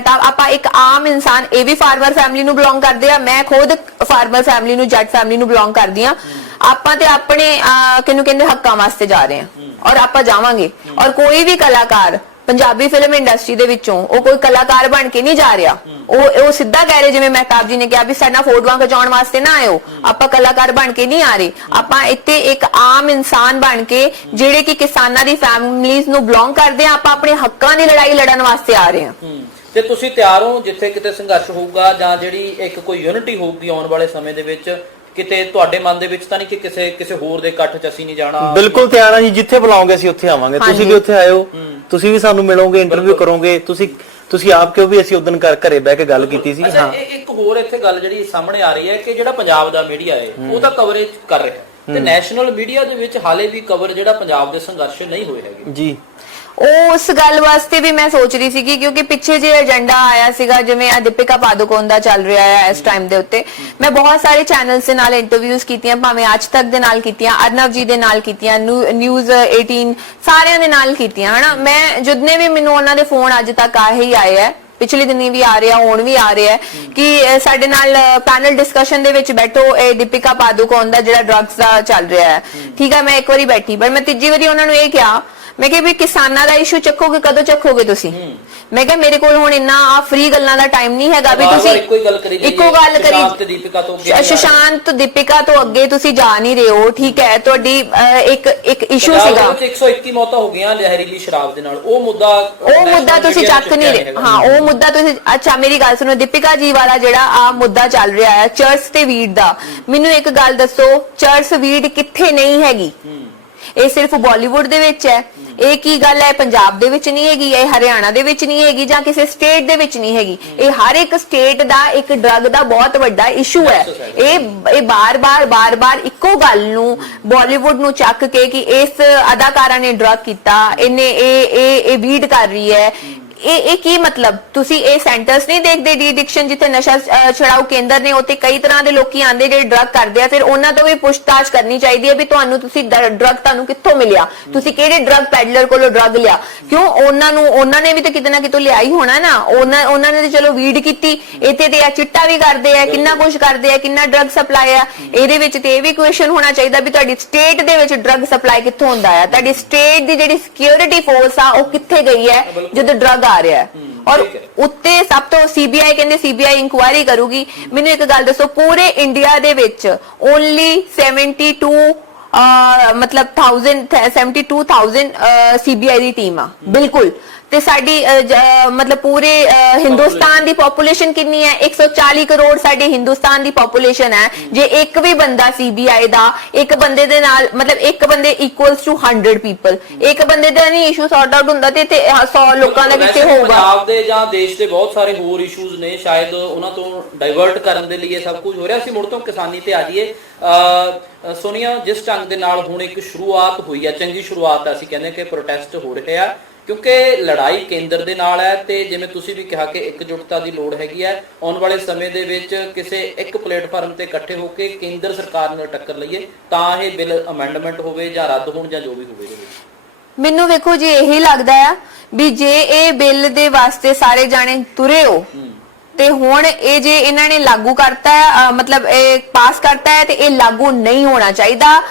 ਤਾਂ ਆਪਾਂ ਇੱਕ ਆਮ ਇਨਸਾਨ, ਇਹ ਵੀ ਫਾਰਮਰ ਫੈਮਿਲੀ ਨੂੰ ਬਿਲੋਂਗ ਕਰਦੇ ਆ, ਮੈਂ ਖੁਦ ਫਾਰਮਰ ਫੈਮਿਲੀ ਨੂੰ, ਜੱਟ ਫੈਮਿਲੀ ਨੂੰ ਬਿਲੋਂਗ ਕਰਦੀ ਆ। ਆਪਾਂ ਤੇ ਆਪਣੇ ਕਿਹਨੂੰ ਕਹਿੰਦੇ ਹੱਕਾਂ ਵਾਸਤੇ ਜਾ ਰਹੇ ਆ, ਔਰ ਆਪਾਂ ਜਾਵਾਂਗੇ। ਔਰ ਕੋਈ ਵੀ ਕਲਾਕਾਰ ਪੰਜਾਬੀ ਫਿਲਮ ਇੰਡਸਟਰੀ ਦੇ ਵਿੱਚੋਂ ਉਹ ਕੋਈ ਕਲਾਕਾਰ ਬਣ ਕੇ ਨਹੀਂ ਜਾ ਰਿਹਾ, ਉਹ ਸਿੱਧਾ ਕਹਿ ਰਹੇ, ਜਿਵੇਂ ਮਹਿਤਾਬ ਜੀ ਨੇ ਕਿਹਾ ਵੀ ਸਾਡਾ ਫੋਟੋਆਂ ਖਿਚਾਉਣ ਵਾਸਤੇ ਨਾ ਆਇਓ, ਆਪਾਂ ਕਲਾਕਾਰ ਬਣ ਕੇ ਨਹੀਂ ਆ ਰਹੇ। ਆਪਾਂ ਇੱਥੇ ਇੱਕ ਆਮ ਇਨਸਾਨ ਬਣ ਕੇ, ਜਿਹੜੇ ਕਿ ਕਿਸਾਨਾਂ ਦੀ ਫੈਮਿਲੀਜ਼ ਨੂੰ ਬਿਲੋਂਗ ਕਰਦੇ ਆ, ਆਪਾਂ ਆਪਣੇ ਹੱਕਾਂ ਦੀ ਲੜਾਈ ਲੜਨ ਵਾਸਤੇ ਆ ਰਹੇ ਹਾਂ। ਤੇ ਤੁਸੀਂ ਤਿਆਰ ਹੋ ਜਿੱਥੇ ਕਿਤੇ ਸੰਘਰਸ਼ ਹੋਊਗਾ ਜਾਂ ਜਿਹੜੀ ਇੱਕ ਕੋਈ ਯੂਨਿਟੀ ਹੋਊਗੀ ਆਉਣ ਵਾਲੇ ਸਮੇਂ ਦੇ ਵਿੱਚ, ਕਿਤੇ ਤੁਹਾਡੇ ਮਨ ਦੇ ਵਿੱਚ ਤਾਂ ਨਹੀਂ ਕਿ ਕਿਸੇ ਹੋਰ ਦੇ ਇਕੱਠ 'ਚ ਅਸੀਂ ਨਹੀਂ ਜਾਣਾ? ਬਿਲਕੁਲ ਤਿਆਰ ਆ ਜੀ, ਜਿੱਥੇ ਬੁਲਾਓਗੇ ਅਸੀਂ ਉੱਥੇ ਆਵਾਂਗੇ। ਤੁਸੀਂ ਵੀ ਉੱਥੇ ਆਇਓ, ਤੁਸੀਂ ਵੀ ਸਾਨੂੰ ਮਿਲੋਗੇ, ਇੰਟਰਵਿਊ ਕਰੋਗੇ। ਤੁਸੀਂ ਆਪ ਕਿਉਂ ਵੀ ਅਸੀਂ ਉਦੋਂ ਘਰੇ ਬਹਿ ਕੇ ਗੱਲ ਕੀਤੀ ਸੀ। ਹਾਂ, ਇੱਕ ਹੋਰ ਇੱਥੇ ਗੱਲ ਜਿਹੜੀ ਸਾਹਮਣੇ ਆ ਰਹੀ ਹੈ ਕਿ ਜਿਹੜਾ ਪੰਜਾਬ ਦਾ ਮੀਡੀਆ ਹੈ ਉਹ ਤਾਂ ਕਵਰੇਜ ਕਰ ਰਿਹਾ ਤੇ ਨੈਸ਼ਨਲ ਮੀਡੀਆ ਦੇ ਵਿੱਚ ਹਾਲੇ ਵੀ ਕਵਰ ਜਿਹੜਾ ਪੰਜਾਬ ਦੇ ਸੰਘਰਸ਼ ਨਹੀਂ ਹੋਏ ਹੈਗੇ ਜੀ। ਉਸ ਗੱਲ ਵਾਸਤੇ ਵੀ ਮੈਂ ਸੋਚ ਰਹੀ ਸੀਗੀ, ਕਿਉਂਕਿ ਪਿੱਛੇ ਜੇ ਏਜੰਡਾ ਆਇਆ ਸੀਗਾ, ਜਿਵੇਂ ਦੀਪਿਕਾ ਪਾਦੂਕੋਣ ਦਾ ਚੱਲ ਰਿਹਾ ਹੈ ਇਸ ਟਾਈਮ ਦੇ ਉੱਤੇ, ਮੈਂ ਬਹੁਤ ਸਾਰੇ ਚੈਨਲਸ ਦੇ ਨਾਲ ਇੰਟਰਵਿਊਜ਼ ਕੀਤੀਆਂ, ਭਾਵੇਂ ਅੱਜ ਤੱਕ ਦੇ ਨਾਲ ਕੀਤੀਆਂ, ਅਰਨਵ ਜੀ ਦੇ ਨਾਲ ਕੀਤੀਆਂ, ਨਿਊਜ਼ 18 ਸਾਰਿਆਂ ਦੇ ਨਾਲ ਕੀਤੀਆਂ, ਹਨਾ। ਮੈਂ ਜਿੰਨੇ ਵੀ ਮੈਨੂੰ ਉਹਨਾਂ ਦੇ ਫੋਨ ਅੱਜ ਤੱਕ ਆਏ ਹੈ, ਪਿਛਲੇ ਦਿਨੀ ਵੀ ਆ ਰਿਹਾ, ਹੁਣ ਵੀ ਆ ਰਿਹਾ ਕਿ ਸਾਡੇ ਨਾਲ ਪੈਨਲ ਡਿਸਕਸ਼ਨ ਦੇ ਵਿੱਚ ਬੈਠੋ, ਇਹ ਦੀਪਿਕਾ ਪਾਦੂਕੋਣ ਦਾ ਜਿਹੜਾ ਡਰੱਗਸ ਦਾ ਚੱਲ ਰਿਹਾ ਹੈ, ਠੀਕ ਹੈ। ਮੈਂ ਇੱਕ ਵਾਰੀ ਬੈਠੀ, ਪਰ ਮੈਂ ਤੀਜੀ ਵਾਰੀ ਉਹਨਾਂ ਨੂੰ ਇਹ ਕਿਹਾ, ਮੈਂ ਕਿਹਾ ਵੀ ਕਿਸਾਨਾਂ ਦਾ ਇਸ਼ੂ ਚੱਕੋਗੇ, ਕਦੋਂ ਚੱਕੋਗੇ ਤੁਸੀਂ? ਮੈਂ ਕਿਹਾ ਮੇਰੇ ਕੋਲ ਹੁਣ ਇੰਨਾ ਫ੍ਰੀ ਗੱਲਾਂ ਦਾ ਟਾਈਮ ਨਹੀਂ ਹੈਗਾ ਵੀ ਤੁਸੀਂ ਇੱਕੋ ਗੱਲ ਕਰੀ ਸੁਸ਼ਾਂਤ ਦੀਪਿਕਾ ਤੋਂ ਅੱਗੇ ਤੁਸੀਂ ਜਾ ਨਹੀਂ ਰਹੇ ਹੋ, ਠੀਕ ਹੈ। ਤੁਹਾਡੀ ਇੱਕ ਇਸ਼ੂ ਸੀਗਾ, 121 ਮੌਤਾਂ ਹੋ ਗਈਆਂ ਜ਼ਹਿਰੀਲੀ ਸ਼ਰਾਬ ਦੇ ਨਾਲ, ਉਹ ਮੁੱਦਾ ਤੁਸੀਂ ਚੱਕ ਨਹੀਂ ਰਹੇ। ਹਾਂ, ਉਹ ਮੁੱਦਾ ਤੁਸੀਂ, ਅੱਛਾ ਮੇਰੀ ਗੱਲ ਸੁਣੋ, ਦੀਪਿਕਾ ਜੀ ਵਾਲਾ ਜਿਹੜਾ ਆ ਮੁੱਦਾ ਚੱਲ ਰਿਹਾ ਹੈ ਚਰਚ ਤੇ ਵੀਡ ਦਾ, ਮੈਨੂੰ ਇੱਕ ਗੱਲ ਦੱਸੋ, ਚਰਚ ਵੀਡ ਕਿੱਥੇ ਨਹੀਂ ਹੈਗੀ? ਇਹ ਸਿਰਫ ਬਾਲੀਵੁੱਡ ਦੇ ਵਿੱਚ ਹੈ? ਇਹ ਕੀ ਗੱਲ ਹੈ ਪੰਜਾਬ ਦੇ ਵਿੱਚ ਨਹੀਂ ਹੈਗੀ, ਇਹ ਹਰਿਆਣਾ ਦੇ ਵਿੱਚ ਨਹੀਂ ਹੈਗੀ, ਜਾਂ ਕਿਸੇ ਸਟੇਟ ਦੇ ਵਿੱਚ ਨਹੀਂ ਹੈਗੀ? ਇਹ ਹਰ ਇੱਕ ਸਟੇਟ ਦਾ ਇੱਕ ਡਰੱਗ ਦਾ ਬਹੁਤ ਵੱਡਾ ਇਸ਼ੂ ਹੈ। ਇਹ ਬਾਰ-ਬਾਰ ਇੱਕੋ ਗੱਲ ਨੂੰ ਬਾਲੀਵੁੱਡ ਨੂੰ ਚੱਕ ਕੇ ਕਿ ਇਸ ਅਦਾਕਾਰਾ ਨੇ ਡਰੱਗ ਕੀਤਾ, ਇਹਨੇ ਇਹ ਵੀਡ ਕਰ ਰਹੀ ਹੈ, ਇਹ ਕੀ ਮਤਲਬ? ਤੁਸੀਂ ਇਹ ਸੈਂਟਰਸ ਨਹੀਂ ਦੇਖਦੇ ਡੀ ਐਡਿਕਸ਼ਨ ਜਿੱਥੇ ਨਸ਼ਾ ਛੁਡਾਊ ਕੇਂਦਰ ਨੇ, ਉੱਥੇ ਕਈ ਤਰ੍ਹਾਂ ਦੇ ਲੋਕੀ ਆਂਦੇ ਜਿਹੜੇ ਡਰੱਗ ਕਰਦੇ ਆ, ਫਿਰ ਉਹਨਾਂ ਤੋਂ ਵੀ ਪੁੱਛਤਾਛ ਕਰਨੀ ਚਾਹੀਦੀ ਹੈ ਵੀ ਤੁਸੀਂ ਡਰੱਗ ਤੁਹਾਨੂੰ ਕਿੱਥੋਂ ਮਿਲਿਆ, ਤੁਸੀਂ ਕਿਹੜੇ ਡਰੱਗ ਪੈਡਲਰ ਕੋਲੋਂ ਡਰੱਗ ਲਿਆ? ਕਿਉਂ ਉਹਨਾਂ ਨੇ ਵੀ ਤਾਂ ਕਿਤੇ ਨਾ ਕਿਤੋਂ ਲਿਆ ਹੀ ਹੋਣਾ ਨਾ, ਉਹਨਾਂ ਨੇ ਤਾਂ ਚਲੋ ਵੀਡ ਕੀਤੀ, ਇੱਥੇ ਤੇ ਆ ਚਿੱਟਾ ਵੀ ਕਰਦੇ ਆ, ਕਿੰਨਾ ਕੁਝ ਕਰਦੇ ਆ, ਕਿੰਨਾ ਡਰੱਗ ਸਪਲਾਈ ਆ। ਇਹਦੇ ਵਿੱਚ ਤੇ ਇਹ ਵੀ ਕੁਐਸਚਨ ਹੋਣਾ ਚਾਹੀਦਾ ਵੀ ਤੁਹਾਡੀ ਸਟੇਟ ਦੇ ਵਿੱਚ ਡਰੱਗ ਸਪਲਾਈ ਕਿੱਥੋਂ ਹੁੰਦਾ ਹੈ, ਤੁਹਾਡੀ ਸਟੇਟ ਦੀ ਜਿਹੜੀ ਸਿਕਿਉਰਿਟੀ ਫੋਰਸ ਆ ਉਹ ਕਿੱਥੇ ਗਈ ਹੈ ਜਦੋਂ ਡਰੱਗ ਆ ਰਿਹਾ ਹੈ। ਔਰ ਉੱਤੇ ਸਭ ਤੋਂ ਸੀਬੀਆਈ ਕਹਿੰਦੇ ਸੀਬੀਆਈ ਇਨਕੁਆਇਰੀ ਕਰੂਗੀ। ਮੈਨੂੰ ਇੱਕ ਗੱਲ ਦੱਸੋ, ਪੂਰੇ ਇੰਡੀਆ ਦੇ ਵਿੱਚ ਓਨਲੀ 72,000 ਸੀਬੀਆਈ ਦੀ ਟੀਮ ਆ ਬਿਲਕੁਲ, ਤੇ ਸਾਡੀ ਮਤਲਬ ਪੂਰੇ ਹਿੰਦੁਸਤਾਨ ਦੀ ਪੋਪੂਲੇਸ਼ਨ ਕਿੰਨੀ ਹੈ? 140 ਕਰੋੜ ਸਾਡੀ ਹਿੰਦੁਸਤਾਨ ਦੀ ਪੋਪੂਲੇਸ਼ਨ ਹੈ। ਜੇ ਇੱਕ ਵੀ ਬੰਦਾ ਸੀਬੀਆਈ ਦਾ ਇੱਕ ਬੰਦੇ ਦੇ ਨਾਲ ਮਤਲਬ ਇੱਕ ਬੰਦੇ ਇਕੁਅਲਸ ਟੂ 100 ਪੀਪਲ, ਇੱਕ ਬੰਦੇ ਦਾ ਨਹੀਂ ਇਸ਼ੂ ਸੌਰਟ ਆਊਟ ਹੁੰਦਾ ਤੇ 100 ਲੋਕਾਂ ਦਾ ਕਿੱਥੇ ਹੋਊਗਾ? ਪੰਜਾਬ ਦੇ ਜਾਂ ਦੇਸ਼ ਦੇ ਬਹੁਤ ਸਾਰੇ ਹੋਰ ਇਸ਼ੂਜ਼ ਨੇ, ਸ਼ਾਇਦ ਉਹਨਾਂ ਤੋਂ ਡਾਇਵਰਟ ਕਰਨ ਦੇ ਲਈ ਇਹ ਸਭ ਕੁਝ ਹੋ ਰਿਹਾ। ਅਸੀਂ ਮੁੜ ਤੋਂ ਕਿਸਾਨੀ ਤੇ ਆ ਜਾਈਏ। ਸੋਨੀਆ, ਜਿਸ ਢੰਗ ਦੇ ਨਾਲ ਹੁਣ ਇੱਕ ਸ਼ੁਰੂਆਤ ਹੋਈ ਹੈ, ਚੰਗੀ ਸ਼ੁਰੂਆਤ ਹੈ, ਅਸੀਂ ਕਹਿੰਦੇ ਕਿ ਪ੍ਰੋਟੈਸਟ ਹੋ ਰਹੇ ਆ ਕਿਉਂਕਿ ਲੜਾਈ ਕੇਂਦਰ ਦੇ ਨਾਲ ਹੈ, ਤੇ ਜਿਵੇਂ ਤੁਸੀਂ ਵੀ ਕਿਹਾ ਕਿ ਇਕਜੁੱਟਤਾ ਦੀ ਲੋੜ ਹੈਗੀ ਹੈ। ਆਉਣ ਵਾਲੇ ਸਮੇਂ ਦੇ ਵਿੱਚ ਕਿਸੇ ਇੱਕ ਪਲੇਟਫਾਰਮ ਤੇ ਇਕੱਠੇ ਹੋ ਕੇ ਕੇਂਦਰ ਸਰਕਾਰ ਨਾਲ ਟੱਕਰ ਲਈਏ ਤਾਂ ਇਹ ਬਿੱਲ ਅਮੈਂਡਮੈਂਟ ਹੋਵੇ ਜਾਂ ਰੱਦ ਹੋਣ ਜਾਂ ਜੋ ਵੀ ਹੋਵੇ। ਮੈਨੂੰ ਵੇਖੋ ਜੀ ਇਹੀ ਲੱਗਦਾ ਆ ਵੀ ਜੇ ਇਹ ਬਿੱਲ ਦੇ ਵਾਸਤੇ ਸਾਰੇ ਜਾਣੇ ਤੁਰੇ ਹੋ ਤੇ ਹੁਣ ਇਹ ਜੇ ਇਹਨਾਂ ਨੇ ਲਾਗੂ ਕਰਤਾ ਹੈ, ਮਤਲਬ ਇਹ ਪਾਸ ਕਰਤਾ ਹੈ, ਤੇ ਇਹ ਲਾਗੂ ਨਹੀਂ ਹੋਣਾ ਚਾਹੀਦਾ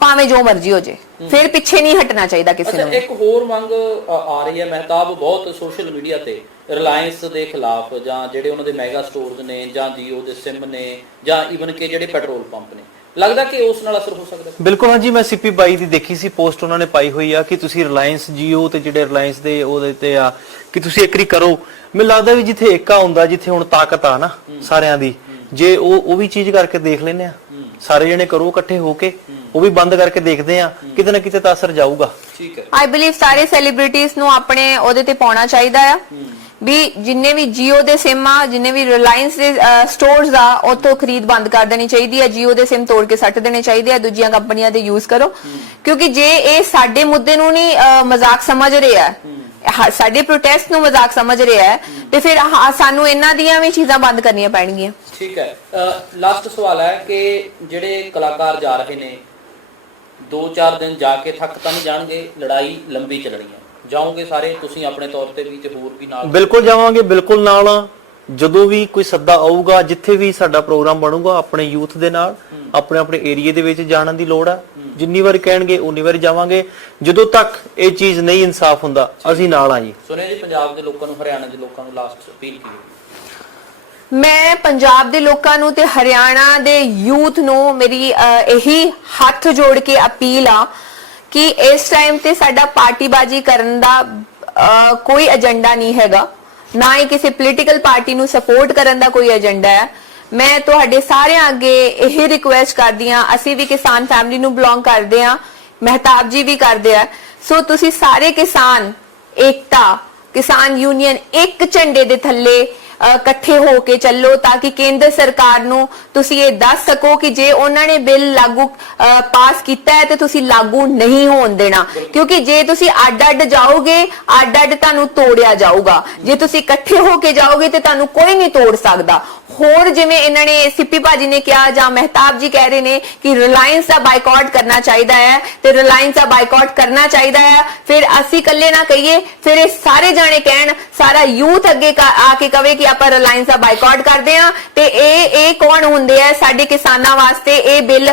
ਭਾਵੇਂ ਜੋ ਮਰਜ਼ੀ ਹੋ ਜੇ, ਫਿਰ ਪਿੱਛੇ ਨਹੀਂ ਹਟਣਾ ਚਾਹੀਦਾ ਕਿਸੇ ਨੂੰ। ਇੱਕ ਹੋਰ ਮੰਗ ਆ ਰਹੀ ਹੈ ਮਹਿਤਾਬ ਬਹੁਤ ਸੋਸ਼ਲ ਮੀਡੀਆ ਤੇ, ਰਿਲਾਇੰਸ ਦੇ ਖਿਲਾਫ ਜਾਂ ਜਿਹੜੇ ਉਹਨਾਂ ਦੇ ਮੈਗਾ ਸਟੋਰਸ ਨੇ ਜਾਂ ਜੀਓ ਦੇ ਸਿਮ ਨੇ ਜਾਂ ਈਵਨ ਕਿ ਜਿਹੜੇ ਪੈਟਰੋਲ ਪੰਪ ਨੇ, ਲੱਗਦਾ ਕਿ ਉਸ ਨਾਲ ਅਸਰ ਹੋ ਸਕਦਾ? ਬਿਲਕੁਲ ਹਾਂਜੀ, ਮੈਂ ਸੀਪੀ ਬਾਈ ਦੀ ਦੇਖੀ ਸੀ ਪੋਸਟ, ਉਹਨਾਂ ਨੇ ਪਾਈ ਹੋਈ ਆ ਕਿ ਤੁਸੀਂ ਰਿਲਾਇੰਸ ਜੀਓ ਤੇ ਜਿਹੜੇ ਰਿਲਾਇੰਸ ਦੇ ਉਹਦੇ ਤੇ ਆ ਕਿ ਤੁਸੀਂ ਇੱਕ ਵਾਰੀ ਕਰੋ। ਮੈਨੂੰ ਲੱਗਦਾ ਵੀ ਜਿੱਥੇ ਏਕਾ ਹੁੰਦਾ, ਜਿੱਥੇ ਹੁਣ ਤਾਕਤ ਆ ਨਾ ਸਾਰਿਆਂ ਦੀ, ਜੇ ਉਹ ਵੀ ਚੀਜ਼ ਕਰਕੇ ਦੇਖ ਲੈਨੇ ਆ, ਸਾਰੇ ਜਣੇ ਕਰੋ ਇਕੱਠੇ ਹੋ ਕੇ, ਉਹ ਵੀ ਬੰਦ ਕਰਕੇ ਦੇਖਦੇ ਆ, ਕਿਤੇ ਨਾ ਕਿਤੇ ਤਾਂ ਅਸਰ ਜਾਊਗਾ। ਠੀਕ ਹੈ, ਆਈ ਬਲੀਵ ਸਾਰੇ ਸੈਲੀਬ੍ਰਿਟੀਜ਼ ਨੂੰ ਆਪਣੇ ਉਹਦੇ ਤੇ ਪਾਉਣਾ ਚਾਹੀਦਾ ਆ ਵੀ ਜਿੰਨੇ ਵੀ ਜੀਓ ਦੇ ਸਿਮ ਆ, ਜਿੰਨੇ ਵੀ ਰਿਲਾਇੰਸ ਦੇ ਸਟੋਰਸ ਆ, ਉੱਥੋਂ ਖਰੀਦ ਬੰਦ ਕਰ ਦੇਣੀ ਚਾਹੀਦੀ ਆ। ਜੀਓ ਦੇ ਸਿਮ ਤੋੜ ਕੇ ਸੱਟ ਦੇਣੇ ਚਾਹੀਦੇ ਆ, ਦੂਜੀਆਂ ਕੰਪਨੀਆਂ ਦੇ ਯੂਜ਼ ਕਰੋ, ਕਿਉਂਕਿ ਜੇ ਇਹ ਸਾਡੇ ਮੁੱਦੇ ਨੂੰ ਨਹੀਂ ਮਜ਼ਾਕ ਸਮਝ ਰਿਹਾ, ਸਾਡੇ ਪ੍ਰੋਟੈਸਟ ਨੂੰ ਮਜ਼ਾਕ ਸਮਝ ਰਿਹਾ ਹੈ, ਤੇ ਫਿਰ ਸਾਨੂੰ ਇਹਨਾਂ ਦੀਆਂ ਵੀ ਚੀਜ਼ਾਂ ਬੰਦ ਕਰਨੀਆਂ ਪੈਣਗੀਆਂ। ਠੀਕ ਹੈ, ਲਾਸਟ ਸਵਾਲ ਹੈ ਕਿ ਜਿਹੜੇ ਕਲਾਕਾਰ ਜਾ ਰਹੇ ਨੇ 2-4 ਦਿਨ ਜਾ ਕੇ ਥੱਕ ਤਾਂ ਨਹੀਂ ਜਾਣਗੇ? ਲੜਾਈ ਲੰਬੀ ਚੱਲਣੀ ਹੈ, ਜਾਓਗੇ ਸਾਰੇ ਤੁਸੀਂ ਆਪਣੇ ਤੌਰ ਤੇ ਵੀ ਤੇ ਹੋਰ ਵੀ ਨਾਲ? ਬਿਲਕੁਲ ਜਾਵਾਂਗੇ, ਬਿਲਕੁਲ ਨਾਲ। ਜਦੋਂ ਵੀ ਕੋਈ ਸੱਦਾ ਆਊਗਾ, ਜਿੱਥੇ ਵੀ ਸਾਡਾ ਪ੍ਰੋਗਰਾਮ ਬਣੂਗਾ, ਆਪਣੇ ਯੂਥ ਦੇ ਨਾਲ ਆਪਣੇ ਆਪਣੇ ਏਰੀਏ ਦੇ ਵਿੱਚ ਜਾਣ ਦੀ ਲੋੜ ਆ। ਜਿੰਨੀ ਵਾਰ ਕਹਿਣਗੇ ਉਨੀ ਵਾਰ ਜਾਵਾਂਗੇ, ਜਦੋਂ ਤੱਕ ਇਹ ਚੀਜ਼ ਨਹੀਂ ਇਨਸਾਫ ਹੁੰਦਾ ਅਸੀਂ ਨਾਲ ਆ ਜੀ। ਸੁਣਿਆ ਜੀ, ਪੰਜਾਬ ਦੇ ਲੋਕਾਂ ਨੂੰ, ਹਰਿਆਣਾ ਦੇ ਲੋਕਾਂ ਨੂੰ ਲਾਸਟ ਅਪੀਲ ਕੀ? ਮੈਂ ਪੰਜਾਬ ਦੇ ਲੋਕਾਂ ਨੂੰ ਤੇ ਹਰਿਆਣਾ ਦੇ ਯੂਥ ਨੂੰ ਮੇਰੀ ਇਹੀ ਹੱਥ ਜੋੜ ਕੇ ਅਪੀਲ ਆ ਕਿ ਇਸ ਟਾਈਮ ਤੇ ਸਾਡਾ ਪਾਰਟੀਬਾਜ਼ੀ ਕਰਨ ਦਾ ਕੋਈ ਏਜੰਡਾ ਨਹੀਂ ਹੈਗਾ, ਨਾ ਹੀ ਕਿਸੇ ਪੋਲੀਟੀਕਲ ਪਾਰਟੀ ਨੂੰ ਸਪੋਰਟ ਕਰਨ ਦਾ ਕੋਈ ਏਜੰਡਾ ਹੈ। ਮੈਂ ਤੁਹਾਡੇ ਸਾਰਿਆਂ ਅੱਗੇ ਇਹ ਰਿਕੁਐਸਟ ਕਰਦੀ ਹਾਂ, ਅਸੀਂ ਵੀ ਕਿਸਾਨ ਫੈਮਿਲੀ ਨੂੰ ਬਿਲੋਂਗ ਕਰਦੇ ਹਾਂ, ਮਹਿਤਾਬ ਜੀ ਵੀ ਕਰਦੇ ਆ, ਸੋ ਤੁਸੀਂ ਸਾਰੇ ਕਿਸਾਨ ਏਕਤਾ ਕਿਸਾਨ ਯੂਨੀਅਨ ਇੱਕ ਝੰਡੇ ਦੇ ਥੱਲੇ ਇਕੱਠੇ ਹੋ ਕੇ ਚੱਲੋ, ਤਾਂ ਕਿ ਕੇਂਦਰ ਸਰਕਾਰ ਨੂੰ ਤੁਸੀਂ ਇਹ ਦੱਸ ਸਕੋ ਕਿ ਜੇ ਉਹਨਾਂ ਨੇ ਬਿੱਲ ਲਾਗੂ ਪਾਸ ਕੀਤਾ ਹੈ ਤੇ ਤੁਸੀਂ ਲਾਗੂ ਨਹੀਂ ਹੋਣ ਦੇਣਾ, ਕਿਉਂਕਿ ਜੇ ਤੁਸੀਂ ਅੱਡ-ਅੱਡ ਜਾਓਗੇ, ਅੱਡ-ਅੱਡ ਤੁਹਾਨੂੰ ਤੋੜਿਆ ਜਾਊਗਾ। ਜੇ ਤੁਸੀਂ ਇਕੱਠੇ ਹੋ ਕੇ ਜਾਓਗੇ ਤੇ ਤੁਹਾਨੂੰ ਕੋਈ ਨਹੀਂ ਤੋੜ ਸਕਦਾ। ਹੋਰ ਜਿਵੇਂ ਇਹਨਾਂ ਨੇ ਸਿੱਪੀ ਭਾਜੀ ਨੇ ਕਿਹਾ ਜਾਂ ਮਹਿਤਾਬ ਜੀ ਕਹਿ ਰਹੇ ਨੇ ਕਿ ਰਿਲਾਇੰਸ ਦਾ ਬਾਈਕਾਟ ਕਰਨਾ ਚਾਹੀਦਾ ਹੈ, ਤੇ ਰਿਲਾਇੰਸ ਦਾ ਬਾਈਕਾਟ ਕਰਨਾ ਚਾਹੀਦਾ ਹੈ, ਫਿਰ ਅਸੀਂ ਇਕੱਲੇ ਨਾ ਕਹੀਏ, ਫਿਰ ਇਹ ਸਾਰੇ ਜਾਣੇ ਕਹਿਣ, ਸਾਰਾ ਯੂਥ ਅੱਗੇ ਆ ਕੇ ਕਵੇ ਕਿ ਆਪਾਂ ਰਿਲਾਇੰਸ ਦਾ ਬਾਈਕਾਟ ਕਰਦੇ ਆ, ਤੇ ਇਹ ਕੌਣ ਹੁੰਦੇ ਆ ਸਾਡੇ ਕਿਸਾਨਾਂ ਵਾਸਤੇ ਇਹ ਬਿੱਲ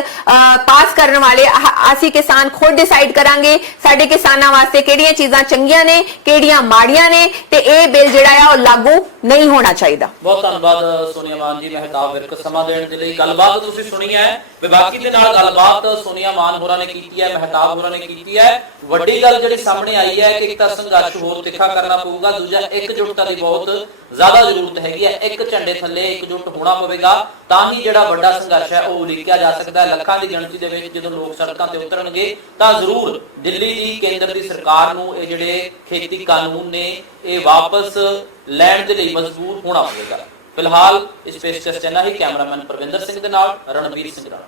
ਪਾਸ ਕਰਨ ਵਾਲੇ? ਅਸੀਂ ਕਿਸਾਨ ਖੁਦ ਡਿਸਾਈਡ ਕਰਾਂਗੇ ਸਾਡੇ ਕਿਸਾਨਾਂ ਵਾਸਤੇ ਕਿਹੜੀਆਂ ਚੀਜ਼ਾਂ ਚੰਗੀਆਂ ਨੇ, ਕਿਹੜੀਆਂ ਮਾੜੀਆਂ ਨੇ, ਤੇ ਇਹ ਬਿੱਲ ਜਿਹੜਾ ਆ ਉਹ ਲਾਗੂ ਨਹੀਂ ਹੋਣਾ ਚਾਹੀਦਾ। ਬਹੁਤ ਧੰਨਵਾਦ ਸੋਨੀਆ ਮਾਨ ਜੀ, ਮਹਿਤਾਬ ਵਿਰਕ ਸਮਾਂ ਦੇਣ ਦੇ ਲਈ। ਗੱਲਬਾਤ ਤੁਸੀਂ ਸੁਣੀ ਹੈ, ਵਿਭਾਗੀ ਦੇ ਨਾਲ ਗੱਲਬਾਤ ਸੋਨੀਆ ਮਾਨ ਹੋਰਾਂ ਨੇ ਕੀਤੀ ਹੈ, ਮਹਿਤਾਬ ਹੋਰਾਂ ਨੇ ਕੀਤੀ ਹੈ। ਵੱਡੀ ਗੱਲ ਜਿਹੜੀ ਸਾਹਮਣੇ ਆਈ ਹੈ ਕਿ ਇੱਕ ਤਾਂ ਸੰਘਰਸ਼ ਹੋਰ ਤਿੱਖਾ ਕਰਨਾ ਪਊਗਾ, ਦੂਜਾ ਇਕਜੁੱਟਤਾ ਦੀ ਬਹੁਤ ਜ਼ਿਆਦਾ ਜ਼ਰੂਰਤ ਹੈਗੀ ਹੈ। ਇੱਕ ਝੰਡੇ ਥੱਲੇ ਇਕਜੁੱਟ ਹੋਣਾ ਪਵੇਗਾ ਤਾਂ ਹੀ ਜਿਹੜਾ ਵੱਡਾ ਸੰਘਰਸ਼ ਹੈ ਉਹ ਉਲੀਕਿਆ ਜਾ ਸਕਦਾ ਹੈ। ਲੱਖਾਂ ਦੀ ਗਿਣਤੀ ਦੇ ਵਿੱਚ ਜਦੋਂ ਲੋਕ ਸੜਕਾਂ ਤੇ ਉਤਰਨਗੇ ਤਾਂ ਜ਼ਰੂਰ ਦਿੱਲੀ ਦੀ ਕੇਂਦਰ ਦੀ ਸਰਕਾਰ ਨੂੰ ਇਹ ਜਿਹੜੇ ਖੇਤੀ ਕਾਨੂੰਨ ਨੇ ਇਹ ਵਾਪਸ ਲੈਣ ਦੇ ਲਈ ਮਜਬੂਰ ਹੋਣਾ ਪਵੇਗਾ। ਫਿਲਹਾਲ ਇਸ ਪੇਸ਼ਕਸ਼ ਚ ਇੰਨਾ ਹੀ। ਕੈਮਰਾਮੈਨ ਪ੍ਰਵਿੰਦਰ ਸਿੰਘ ਦੇ ਨਾਲ ਰਣਵੀਰ ਸਿੰਘ ਰਾਣਾ।